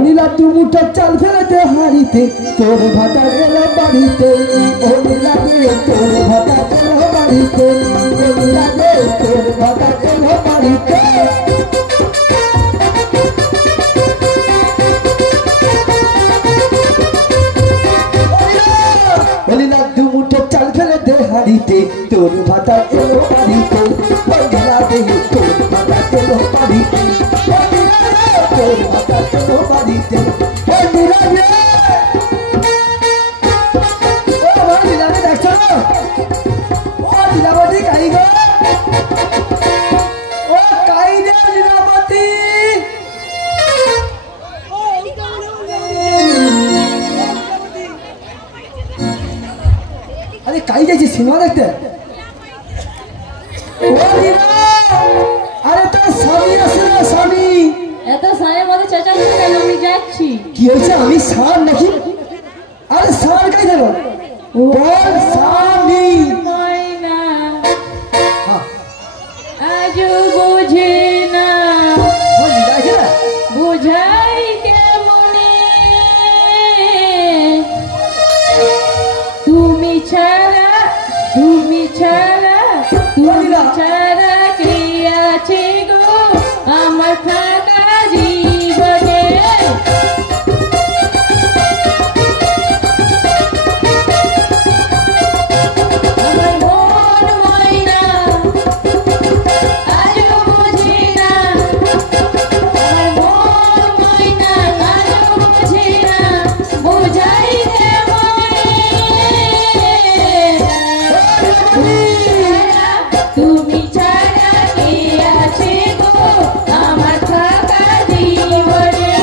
নীলা দু মুঠো চাল ফেলে দে হাড়িতে তোর ভাতা গেল বাড়িতে ও নীলা রে তোর ভাতা গেল বাড়িতে ও নীলা রে তোর ভাতা গেল বাড়িতে দু মুঠো চাল ফেলে দে হাড়িতে তোর ভাতা এলো বাড়িতে বলিলা দে তোর ভাতা এলো বাড়িতে বলিলা রে তোর ভাতা এলো বাড়িতে বলিলা রে ও বলিলা রে দেখছো না ও লীলাবতী কাই গো ও কাই রে লীলাবতী আরে কাই যাইছি সিনেমা দেখতে আরে তোর স্বামী আছে না স্বামী এত সায়ের মধ্যে চেঁচাচ্ছি কেন? আমি যাচ্ছি। কি হয়েছে আমি সার নাকি আরে সার কাই দেবো বল স্বামী ময়না হ্যাঁ আজও বোঝে না, দেখে না বোঝাই কেমনে তুমি ছাড়া, তুমি ছাড়া, তুমি ছাড়া কে আছে গো আমার ফাঁকা জীবনে। আমার মন ময়না আজও বোঝে না, আমার মন ময়না আজও বোঝে না, বোঝাই কেমনে তুমি ছাড়া কে আছে গো আমার ফাঁকা জীবনে,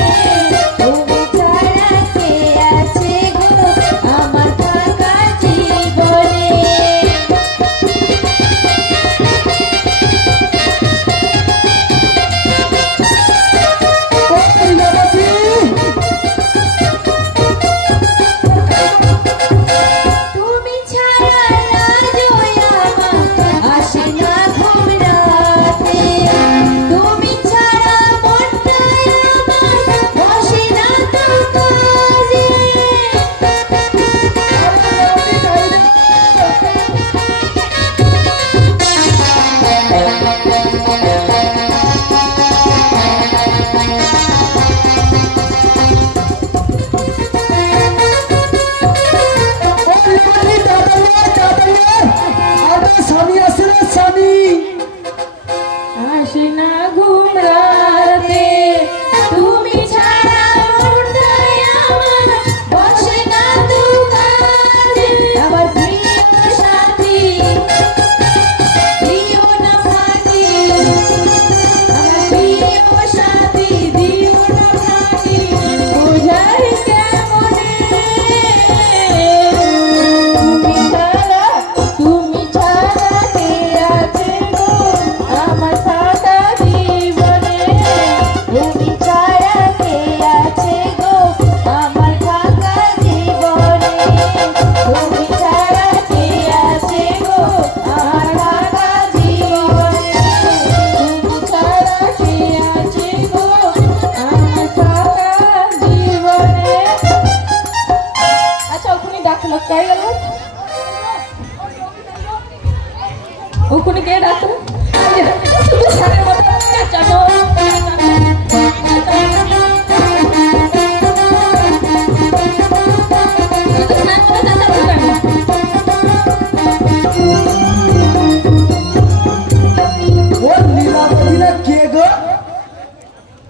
তুমি ছাড়া কে আছে গো আমার ফাঁকা জীবনে। তুমি ছাড়া লাজও আমার আসে না ঘুম রাতে, তুমি ছাড়া মনটাই আমার বসে না তো কাজে। স্বামী আছে না স্বামী আসে না ঘুম রাতে, তুমি ছাড়া মনটাই আমার বসে না তো কাজে। আমার প্রিয় সাথী দিও না ফাঁকি, আমার প্রিয় সাথী দিও না ফাঁকি, বোঝাই কেমনে তুমি ছাড়া কে আছে গো আমার ফাঁকা জীবনে, তুমি ছাড়া কে আছে গো আমার ফাঁকা জীবনে, তুমি ছাড়া কে আছে গো আমার ফাঁকা জীবনে, তুমি ছাড়া কে আছে গো আমার ফাঁকা জীবনে। আচ্ছা ওখানে ডাকলো কে গেল? ওখানে কে ডাকলো? শুধু সারের মতো চেঁচানো। শুধু সারের মতো চেঁচাচ্ছো কেন? ও লীলাবতী না কে গো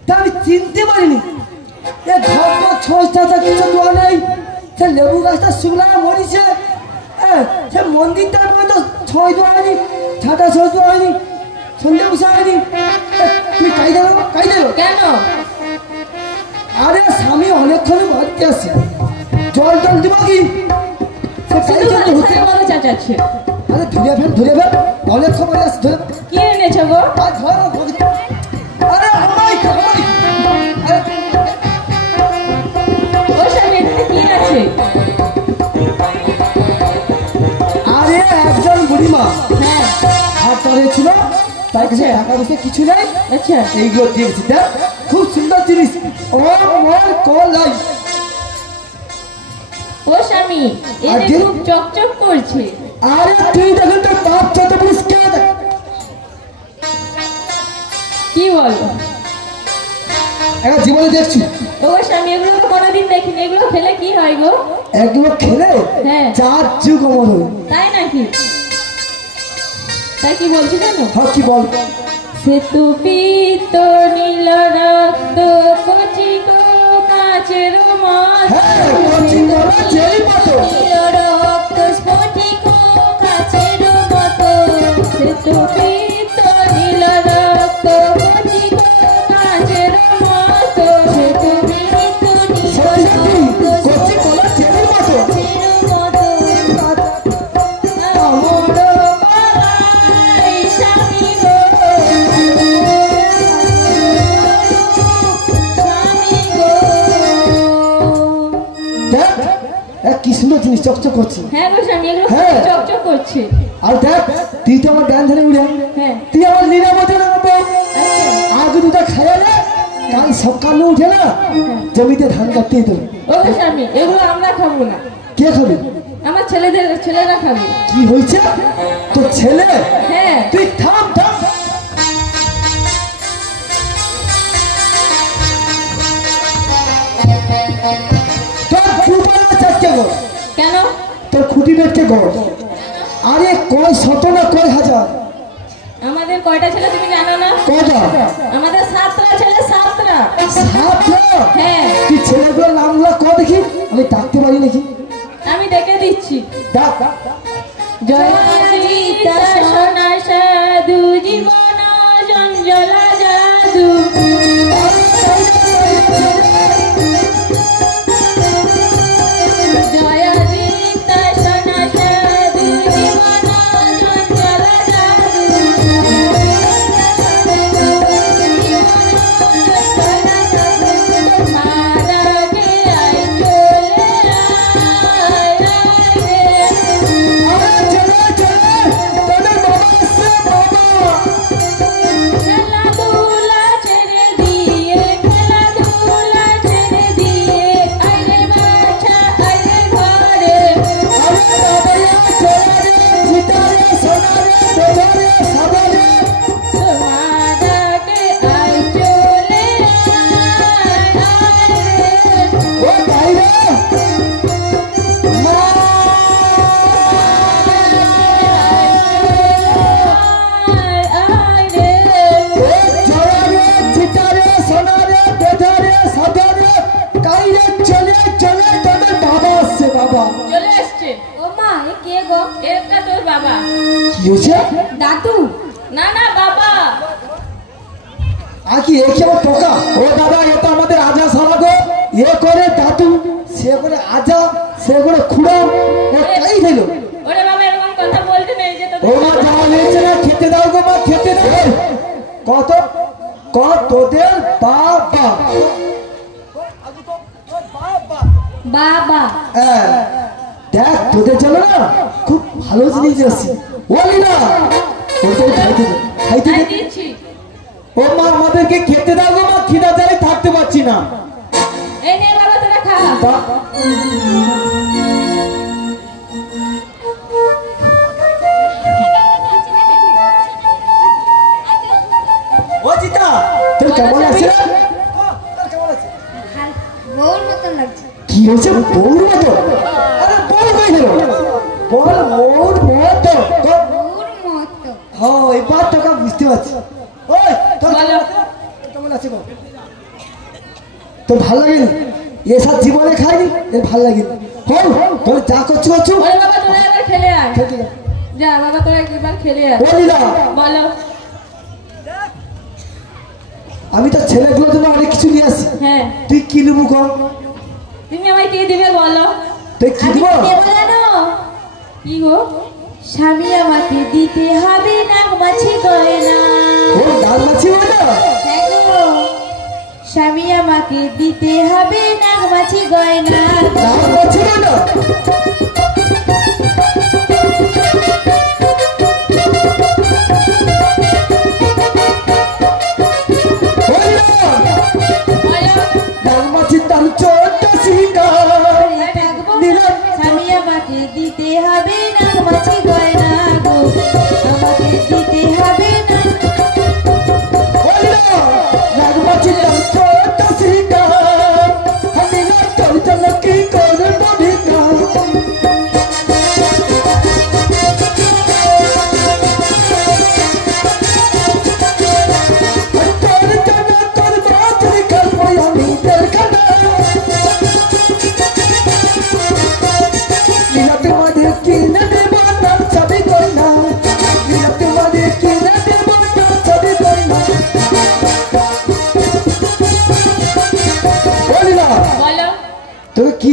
তা আমি চিনতে পারিনি এ ঘরটা ছোঁচটা কিছু দোয়া নেই সে লেবু গাছটা শুকলা মরিছে সে মন্দিরটার মতো ছয় দোয়া হয়নি ছাটা ছয় দোয়া হয়নি সন্ধ্যে বসে হয়নি তুমি কাই দেবো কাই দেবো কেন? আরে স্বামী অনেকক্ষণ বাড়তে আসছে জল টল দিব কি সে কাই শুধু জন্য হতে সারের মতো চেঁচাচ্ছে। আরে ধরে ফেল অনেক সময় আসছে ধরে কি এনেছো গো? আর ধরো আরে আমায় আরে ওর সামনে এতে কি আছে? আরে একজন বুড়িমা হ্যাঁ হাত ধরেছিল তার কাছে টাকা পয়সা কিছু নেই আচ্ছা এইগুলো দিয়েছি দেখ খুব সুন্দর জিনিস ও মোর কলাই। ও স্বামী এটা আগে? খুব চকচক করছে। আরে তুই দেখুন তো বাপ ছোট পুলিশ কে দেখ। কি বলো? এবার জীবনে দেখছি ও স্বামী এগুলো তো কোনোদিন দেখিনি, এগুলো খেলে কি হয় গো? একবার খেলে হ্যাঁ। 4 যুগ অমর হবে। তাই নাকি? তাই কি বলছি জানো? হ্যাঁ কি বল? সে তো পিত নীল রক্ত কচি কাচের মাছ, হ্যাঁ কোচিং করা যেই মতো নীল রক্ত স্ফটিক কাচের মতো। সে তো পিত নীল রক্ত কচি কাচের মতো। সে তো পিত নীল সত্যি রক্ত কোচিং করা যেই মতো। কাচের মতো। আমর পালাই স্বামী গো, স্বামী গো। দেখ কি সুন্দর জিনিস চকচক করছে। হ্যাঁ গো স্বামী এগুলো হ্যাঁ। খুব চকচক করছে। আর দেখ তুই তো আমার ডান ধারে উড়ে হ্যাঁ। তুই আমার নিরাপদে নামবে। আচ্ছা। আগে দুটা খাইলে কাল সকালে উঠে না জমিতে ধান কাটতে দিত। ও গো স্বামী এগুলো আমরা খাবো না, কে খাবে? আমার ছেলেরা খাবে। কি হয়েছে তোর ছেলে? হ্যাঁ। তুই থাম থাম। তোর ফুটবল চারটে গো, কেন? তোর খুঁটি বেটকে গো। আরে কয় শত না কয় হাজার? আমাদের কয়টা ছেলে তুমি জানো না? কয়টা? আমাদের 7টা ছেলে, 7টা। সাতটা? হ্যাঁ তুই ছেলেগুলোর নামগুলো ক দেখি, আমি ডাকতে পারি নাকি? আমি দেখে দিচ্ছি। ডাক ডাক। জয়জিতা সোনা সাধু জীবন জঞ্জলা জাদু। জয়জিতা সোনা সাধু জীবন জঞ্জলা জাদু। মারাগে আই চলে আয় রে। আরে চলে চলে, তোদের বাবা আসছে বাবা। খেলাধুলা ছেড়ে দিয়ে, খেলাধুলা ছেড়ে দিয়ে, আইরে বাছা আইরে ঘরে। আরে বাবাইয়া চলে রে, জিতা রে, সোনা রে, বেজা রে, সাদা রে। মারাগে আই চলে আয় রে। ও ভাই রে, মা। আয় রে। ও জয়া রে, জিতা রে, সোনা রে, বেজা রে, সাদা রে। কাই রে, চলে চলে, তোদের বাবা আসছে বাবা। চলে আসছে। ও মা এ কে গো? এটা তোর বাবা। কি হয়েছে? দাদু? না না বাবা। আর কি এ কি আমার পোকা? ও দাদা এ তো আমাদের আজা সারা গো। এ করে দাদু, সে করে আজা, সে করে খুড়া, ও কাই দিল। ওরে বাবা এরকম কথা বলতে নেই যে ও মা যাওয়া হয়েছে না, খেতে দাও গো মা, খেতে দাও। কত তোদের বাবা। বাবা। হ্যাঁ, দেখ তোদের জন্য না খুব ভালো জিনিস আছে। বলি না ওদের খাইতে দে, খাইতে তাই দে। দিচ্ছি। ও মা আমাদেরকে খেতে দাও গো মা, খিদা ধরে থাকতে পারছি না। এই নে বাবা তোরা খা। বা- ও জিতা তোর কেমন আছে? বউর মতন লাগছে। কি হয়েছে বউর মতো? আরে বউ কই হলো? বল বউর মতো। বউর মতো। হ্যাঁ এবার তোকে বুঝতে পারছি। ওই তোর বলো। কেমন আছে গো? তোর ভালো লাগে? এসব জীবনে খাইনি, এর ভালো লাগে। হল তোর যা করছো করছো। ওরে বাবা তোরা এবার খেলে আয়। খেতে দে। যা বাবা তোরা একবার খেলে আয়। বলি না বলো। আমি তো ছেলেগুলোর জন্য অনেক কিছু নিয়ে আসি। হ্যাঁ তুই কি নেবো কর? তুমি আমায় কে দিবে বলো? তুই কি দিব? দেবো জানো? কি গো? স্বামী আমাকে দিতে হবে না মাছি গয়না। ও ডাল মাছি বলে? দেখো স্বামী আমাকে দিতে হবে না মাছি গয়না। ডাল মাছি বলে? বলি না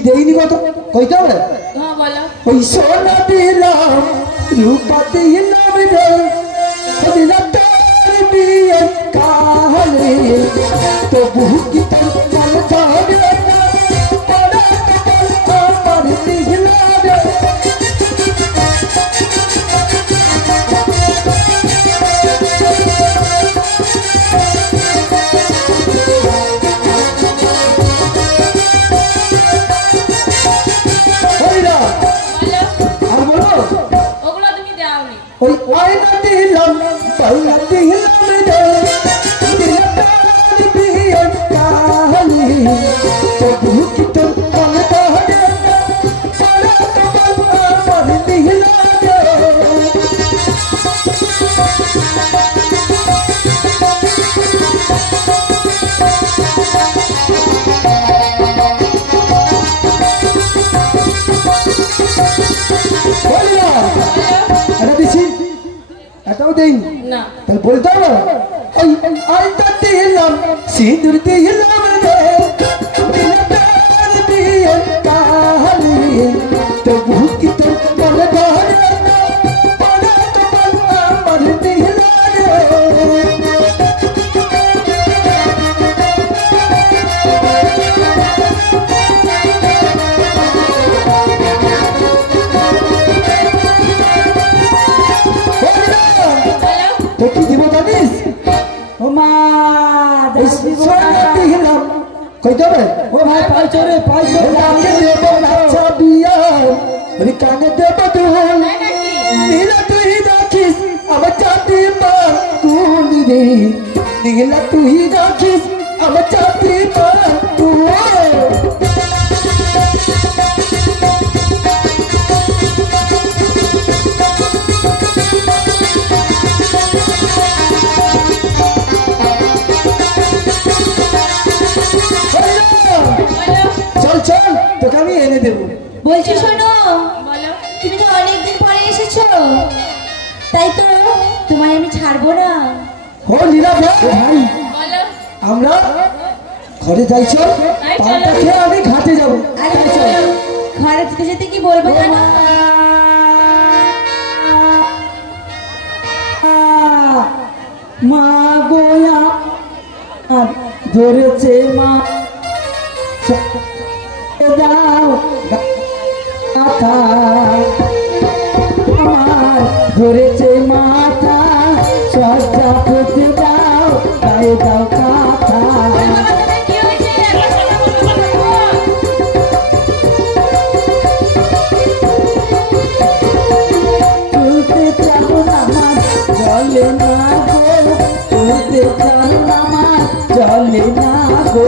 দেইনি কত কইতে হবে হ্যাঁ বলো ওই সোনা দিলাম রূপা দিলাম রে দিলাম তোর বিয়ে কালে তবু কি তোর মন যাবে না পড়া আমার দিলা রে ওই আয়না দিলাম পাইনা দিলাম রে দিলাম বিয়ে কালে তবু কি তোর মন যাবে না পড়া আমার দিলা এটাও দেই না তাহলে বলতে হবে ওই আলতা দিলাম সিঁদুর দিলাম রে দিলাম দিয়ে কালে তবু কি তোর মন ধরে না পড়া আমার দিলা রে তো কি দিব জানিস ও মা দিলাম কইতে হবে ও ভাই পাইছো রে পাইছো কানে দেব নাচা বিয়া ওরে কানে দেব দুল নীলা তুই রাখিস আমার চাঁদি মা কুল রে নীলা তুই রাখিস আমার চাঁদি মা কুল চল চল তোকে আমি এনে দেবো বলছি শোনো বলো তুমি তো অনেকদিন পরে এসেছো তাই তো তোমায় আমি ছাড়বো না ও লীলা ভাই বলো আমরা ঘরে যাই চল পান্তা খেয়ে আমি ঘাটে যাবো আরে চলো ঘরে যেতে যেতে কি বলবো জানো মা গোয়া আর ধরেছে মা দাও মাথা আমার ধরেছে মাথা সজ্জা করতে দাও গায়ে দাও কাথা কি হয়েছে চলতে চাও নামাজ চলে না গো চলতে চাও নামাজ চলে না গো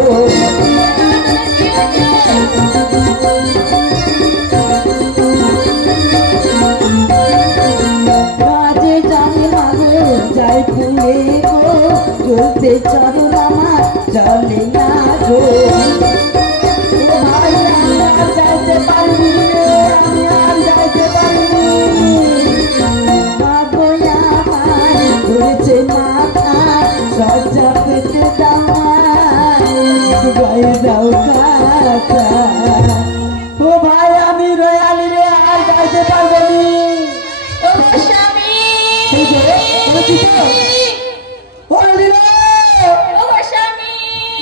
কাজে জানে মাগো যাই ফুলে গো চলতে চাও নামাজ চলে না গো ভাই আমি আর যাইতে পারিনি রে, আমি আর যাইতে পারিনি মাগোয়া ভাই ধরেছে মাথা সজ্জা পেতে দাও দাও কাকা ও ভাই আমি রয়ালি রে আর যাইতে পারবো নি ও স্বামী এই যে তুমি কি চাও ও লীলা ও স্বামী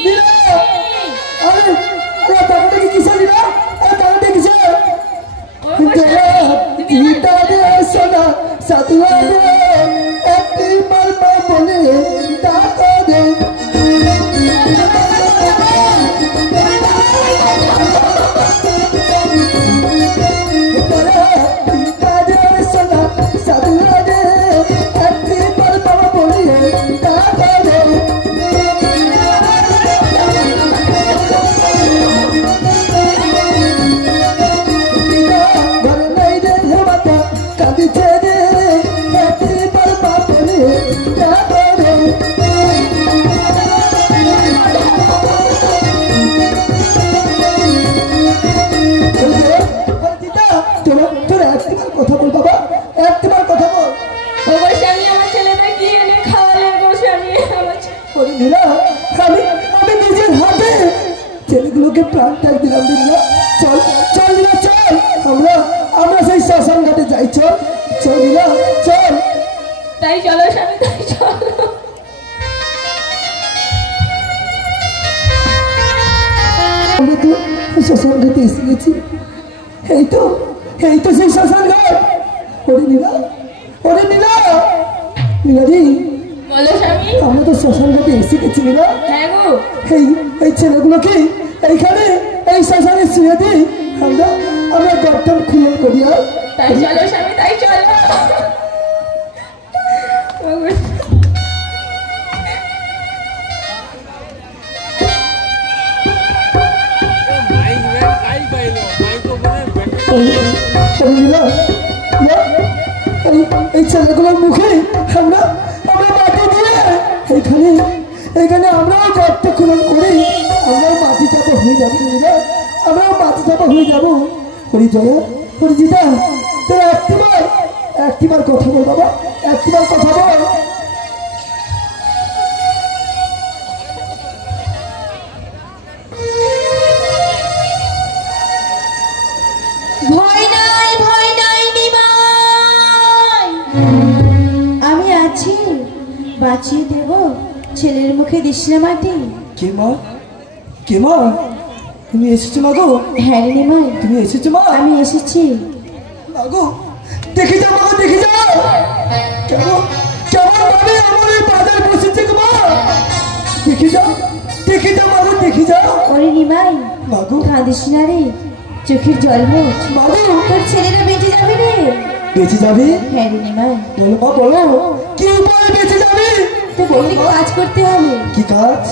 লীলা আরে আরে তাহলে কি কিসে লীলা আরে তাহলে কিসে ও স্বামী গীতা রে সোনা সাধুয়া রে একটি মারমা বলে দাতা রে গীতা রে সোনা সাধুয়া রে একটি মারমা বলে দাতা রে ঘর নাই রে হেমাতা কাঁদিছে রে একটি মারমা বলে দাতা রে তোর একটিবার কথা বল বাবা একটিবার কথা বল ও স্বামী আমার ছেলেটা কি এনে খাওয়ালে গো স্বামী আমার ওরে লীলা আমি নিজের হাতে ছেলেগুলোকে প্রাণ ত্যাগ দিলাম লীলা চল চল লীলা চল, আমরা আমরা সেই শ্মশান ঘাটে যাই, চল চল লীলা চল। তাই চলো স্বামী, তাই চলো। আমরা তো শ্মশান ঘাটে এসে গেছি, এই তো সেই শ্মশান ঘাট। ওরে নীলা, ওরে নীলা, নীলা রে, বলো স্বামী। আমরা তো শ্মশান ঘাটে এসে গেছি নীলা। হ্যাঁ গো, এই ছেলেগুলোকে এইখানে এই শ্মশানে শুয়ে দিই, আমরা গর্তন খুলে করি। আর তাই চলো স্বামী, তাই চলো। এই ছেলেগুলোর মুখে আমরা মাটি দিয়ে এইখানে আমরাও গর্ত খুলন করি, আমরাও মাটি চাপা হয়ে যাবো, আমরাও মাটি চাপা হয়ে যাবো। হরিজয়া, হরিজিতা, তোরা একটিবার কথা বল বাবা, একটিবার কথা বল। ভয় নাই নিমাই, আমি আছি, বাঁচিয়ে দেব ছেলের মুখে দিস না মাটি। কে মা, কে মা, তুমি এসেছো মা গো? হ্যাঁ রে নিমাই, তুমি এসেছো মা? আমি এসেছি। মা গো, দেখে যাও মা গো, দেখে যাও কেমন ভাবে আমার এই বাজার বসেছে গো মা। দেখে যাও মা গো, দেখে যাও। ওরে নিমাই, মা গো, কাঁদিস না রে, চোখের জল মোছ, মা গো, তোর ছেলেরা বেঁচে যাবে রে। বেঁচে যাবে? হ্যাঁ রে নিমাই, বলো মা, বলো কি উপায় বেঁচে যাবে? তোকে একটি কাজ করতে হবে। কি কাজ?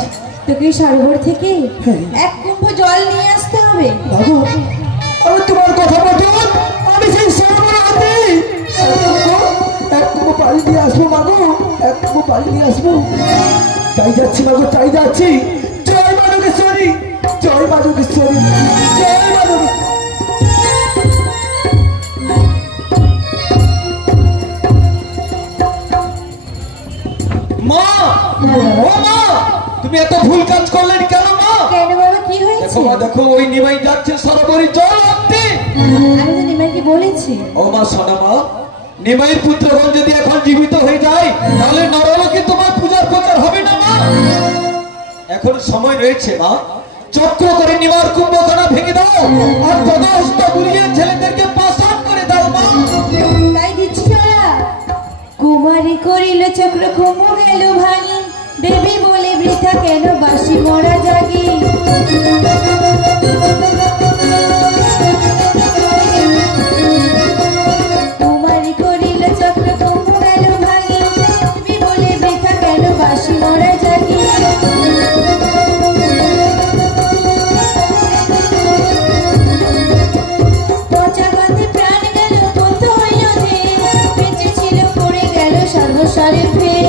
তোকে সরোবর থেকে হ্যাঁ। 1 কুম্ভ জল নিয়ে আসতে হবে। মা গো, আমি তোমার কথা মতন আমি সেই সরোবর হাতে এক কুমো পানি দিয়ে আসবো মা গো, এক কুমো পানি দিয়ে আসবো। তাই যাচ্ছি মা গো, তাই যাচ্ছি। জয় মা যোগেশ্বরী, জয় মা যোগেশ্বরী, জয় মা যোগেশ্বরী। মা, ও মা, তুমি এত ভুল কাজ করলেন কেন মা? কেন বাবা, কি হয়েছে? দেখো মা, দেখো ওই নিমাই যাচ্ছে সরোবরে জল আনতে। আমি তো নিমাইকে বলেছি। ও মা, শোনা মা, নিমাইয়ের পুত্রগণ যদি এখন জীবিত হয়ে যায় তাহলে নরলোকে তোমার পূজার প্রচার হবে না মা। এখন সময় রয়েছে মা, চক্র করে নিমার কুম্ভখানা ভেঙে দাও আর তদহস্ত গুলিয়ে ছেলেদেরকে পাষাণ করে দাও মা। তাই দিচ্ছি ওরা। কুমারী করিল চক্র, কুম্ভ গেল ভাঙি, দেবী বলে বৃথা কেন বাসি মরা জাগি। কুমারী করিল চক্র, কুম্ভ গেল ভাঙি, দেবী বলে বৃথা কেন বাসি মরা জাগি। পচা গন্ধে প্রাণ গেল, পথ হইল দে, বেঁচে ছিল পড়ে গেল সর্বস্বরে ফের।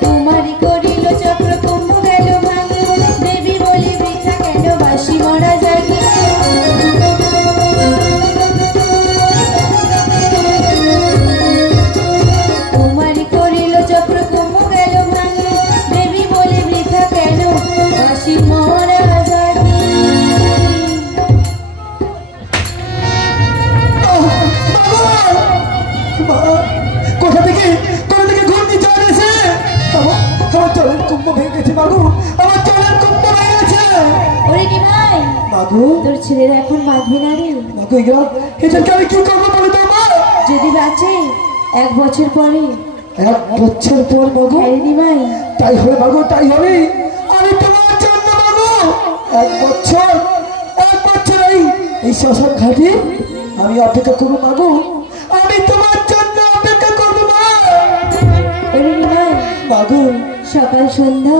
কুমারী করিল চক্র, কুম্ভ গেল ভাঙি, দেবী বলি বৃথা কেন বাসি মরা জাগি। কুমারী করিল চক্র, কুম্ভ গেল ভাঙি, দেবী বলি বৃথা কেন বাসি মরা জাগি। কোথা থেকে ঘূর্ণি ঝড় এসে আমার জলের কুম্ভ ভেঙে গেছে মাগু, আমার জলের কুম্ভ ভেঙে গেছে ওরে নিমাই, মাগু। তোর ছেলেরা এখন বাঁধবে না রে। মাগু, এটাকে আমি কি করবো বলে তো মা? যদি বাঁচে 1 বছর পরে। 1 বছর পর মাগু? হ্যাঁ রে নিমাই, তাই হবে মাগু, তাই হবে। আমি তোমার জন্য মাগু 1 বছর এই শ্মশান ঘাটে আমি অপেক্ষা করবো মাগু, আমি তোমার জন্য অপেক্ষা করবো মা। ওরে নিমাই, মাগু, সকাল সন্ধ্যা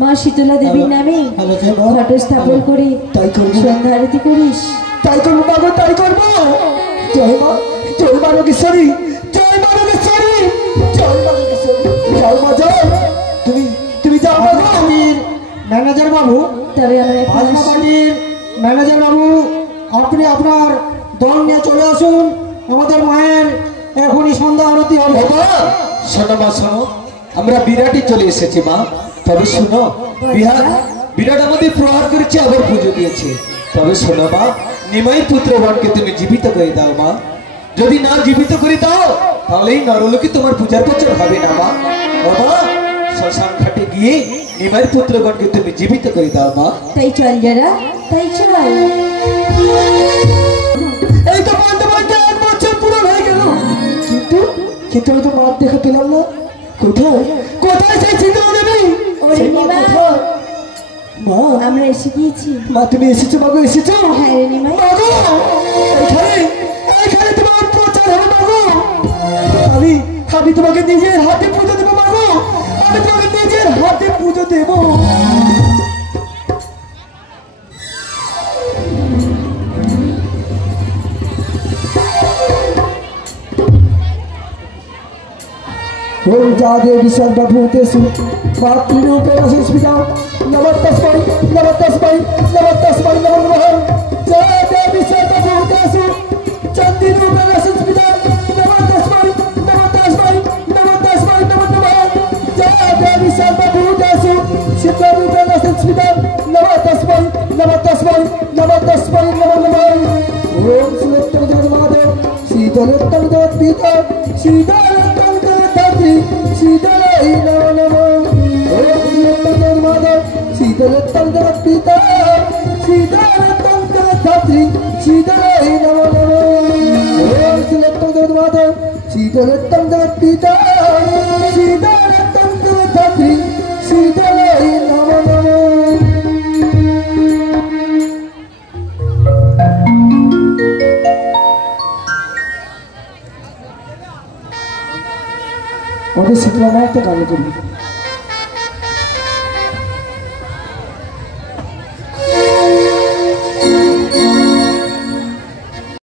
মা শীতলা দেবীর নামে ঘট স্থাপন করে তাই করবো, সন্ধ্যা আরতি করিস। তাই করবো মাগু, তাই করবো। জয় মা, জয় মা যোগেশ্বরী, জয় মা যোগেশ্বরী, জয় মা যোগেশ্বরী, জয় মা, জয়। তুমি যাও মাগু। ম্যানেজার বাবু, তবে আমরা এখন আসি। পার্টির ম্যানেজার বাবু, আপনি আপনার দল নিয়ে চলে আসুন, আমাদের মায়ের এখনই সন্ধ্যা আরতি হবে। শোনো মা, শোনো, আমরা বিরাটই চলে এসেছি মা। তবে শোনো, বিরাট আমাদের প্রহার করেছে, আবার পুজো দিয়েছে। তবে শোনো মা, নিমাই পুত্রগণকে তুমি জীবিত করে দাও মা। যদি না জীবিত করে দাও তাহলে এই নরলোকে তোমার পূজার প্রচার হবে না মা। বাবা, শ্মশান ঘাটে গিয়ে নিমাই পুত্রগণকে তুমি জীবিত করে দাও মা। তাই চল যারা, তাই চল। এই তো বলতে বলতে 1 বছর পূরণ হয়ে গেল, কিন্তু আমি তো মার দেখা পেলাম না। কোথায় কোথায় সেই চিন্তা নেই? ওরে নিমাই, মা, আমরা এসে গিয়েছি। মা তুমি এসেছো? মাগো এসেছো? হ্যাঁ রে নিমাই। মাগো, এইখানে তোমার প্রচার হবে মাগো। আমি তোমাকে নিজের হাতে পুজো দেবো মাগো। আমি তোমাকে নিজের হাতে পুজো দেবো। ओम जादेवी सर्वभूतेषु मातृरूपेण संस्थिता नमः तस्मै नमः तस्मै नमः तस्मै नमो नमः। जय देवी सर्वभूतेषु चण्डीरूपेण संस्थिता नमः तस्मै नमः तस्मै नमः तस्मै नमो नमः। जय देवी सर्वभूतेषु सिद्धरूपेण संस्थिता नमः तस्मै नमः तस्मै नमः तस्मै नमो नमः। ओम श्रीलोत्तम जगन्माता शीतलोत्तम जगत्पिता शीतलोत्तम शीतलाई नमो नमः। ओम शीतलोत्तम जगन्माता शीतलोत्तम जगत्पिता शीतलोत्तम जगद्धात्री शीतलाई नमो नमः। ओम शीतलोत्तम जगन्माता शीतलोत्तम जगत्पिता शीतलोत्तम जगद्धात्री शीतलाई नमो नमः। ওদের শীতলা মা একটা গান করবি।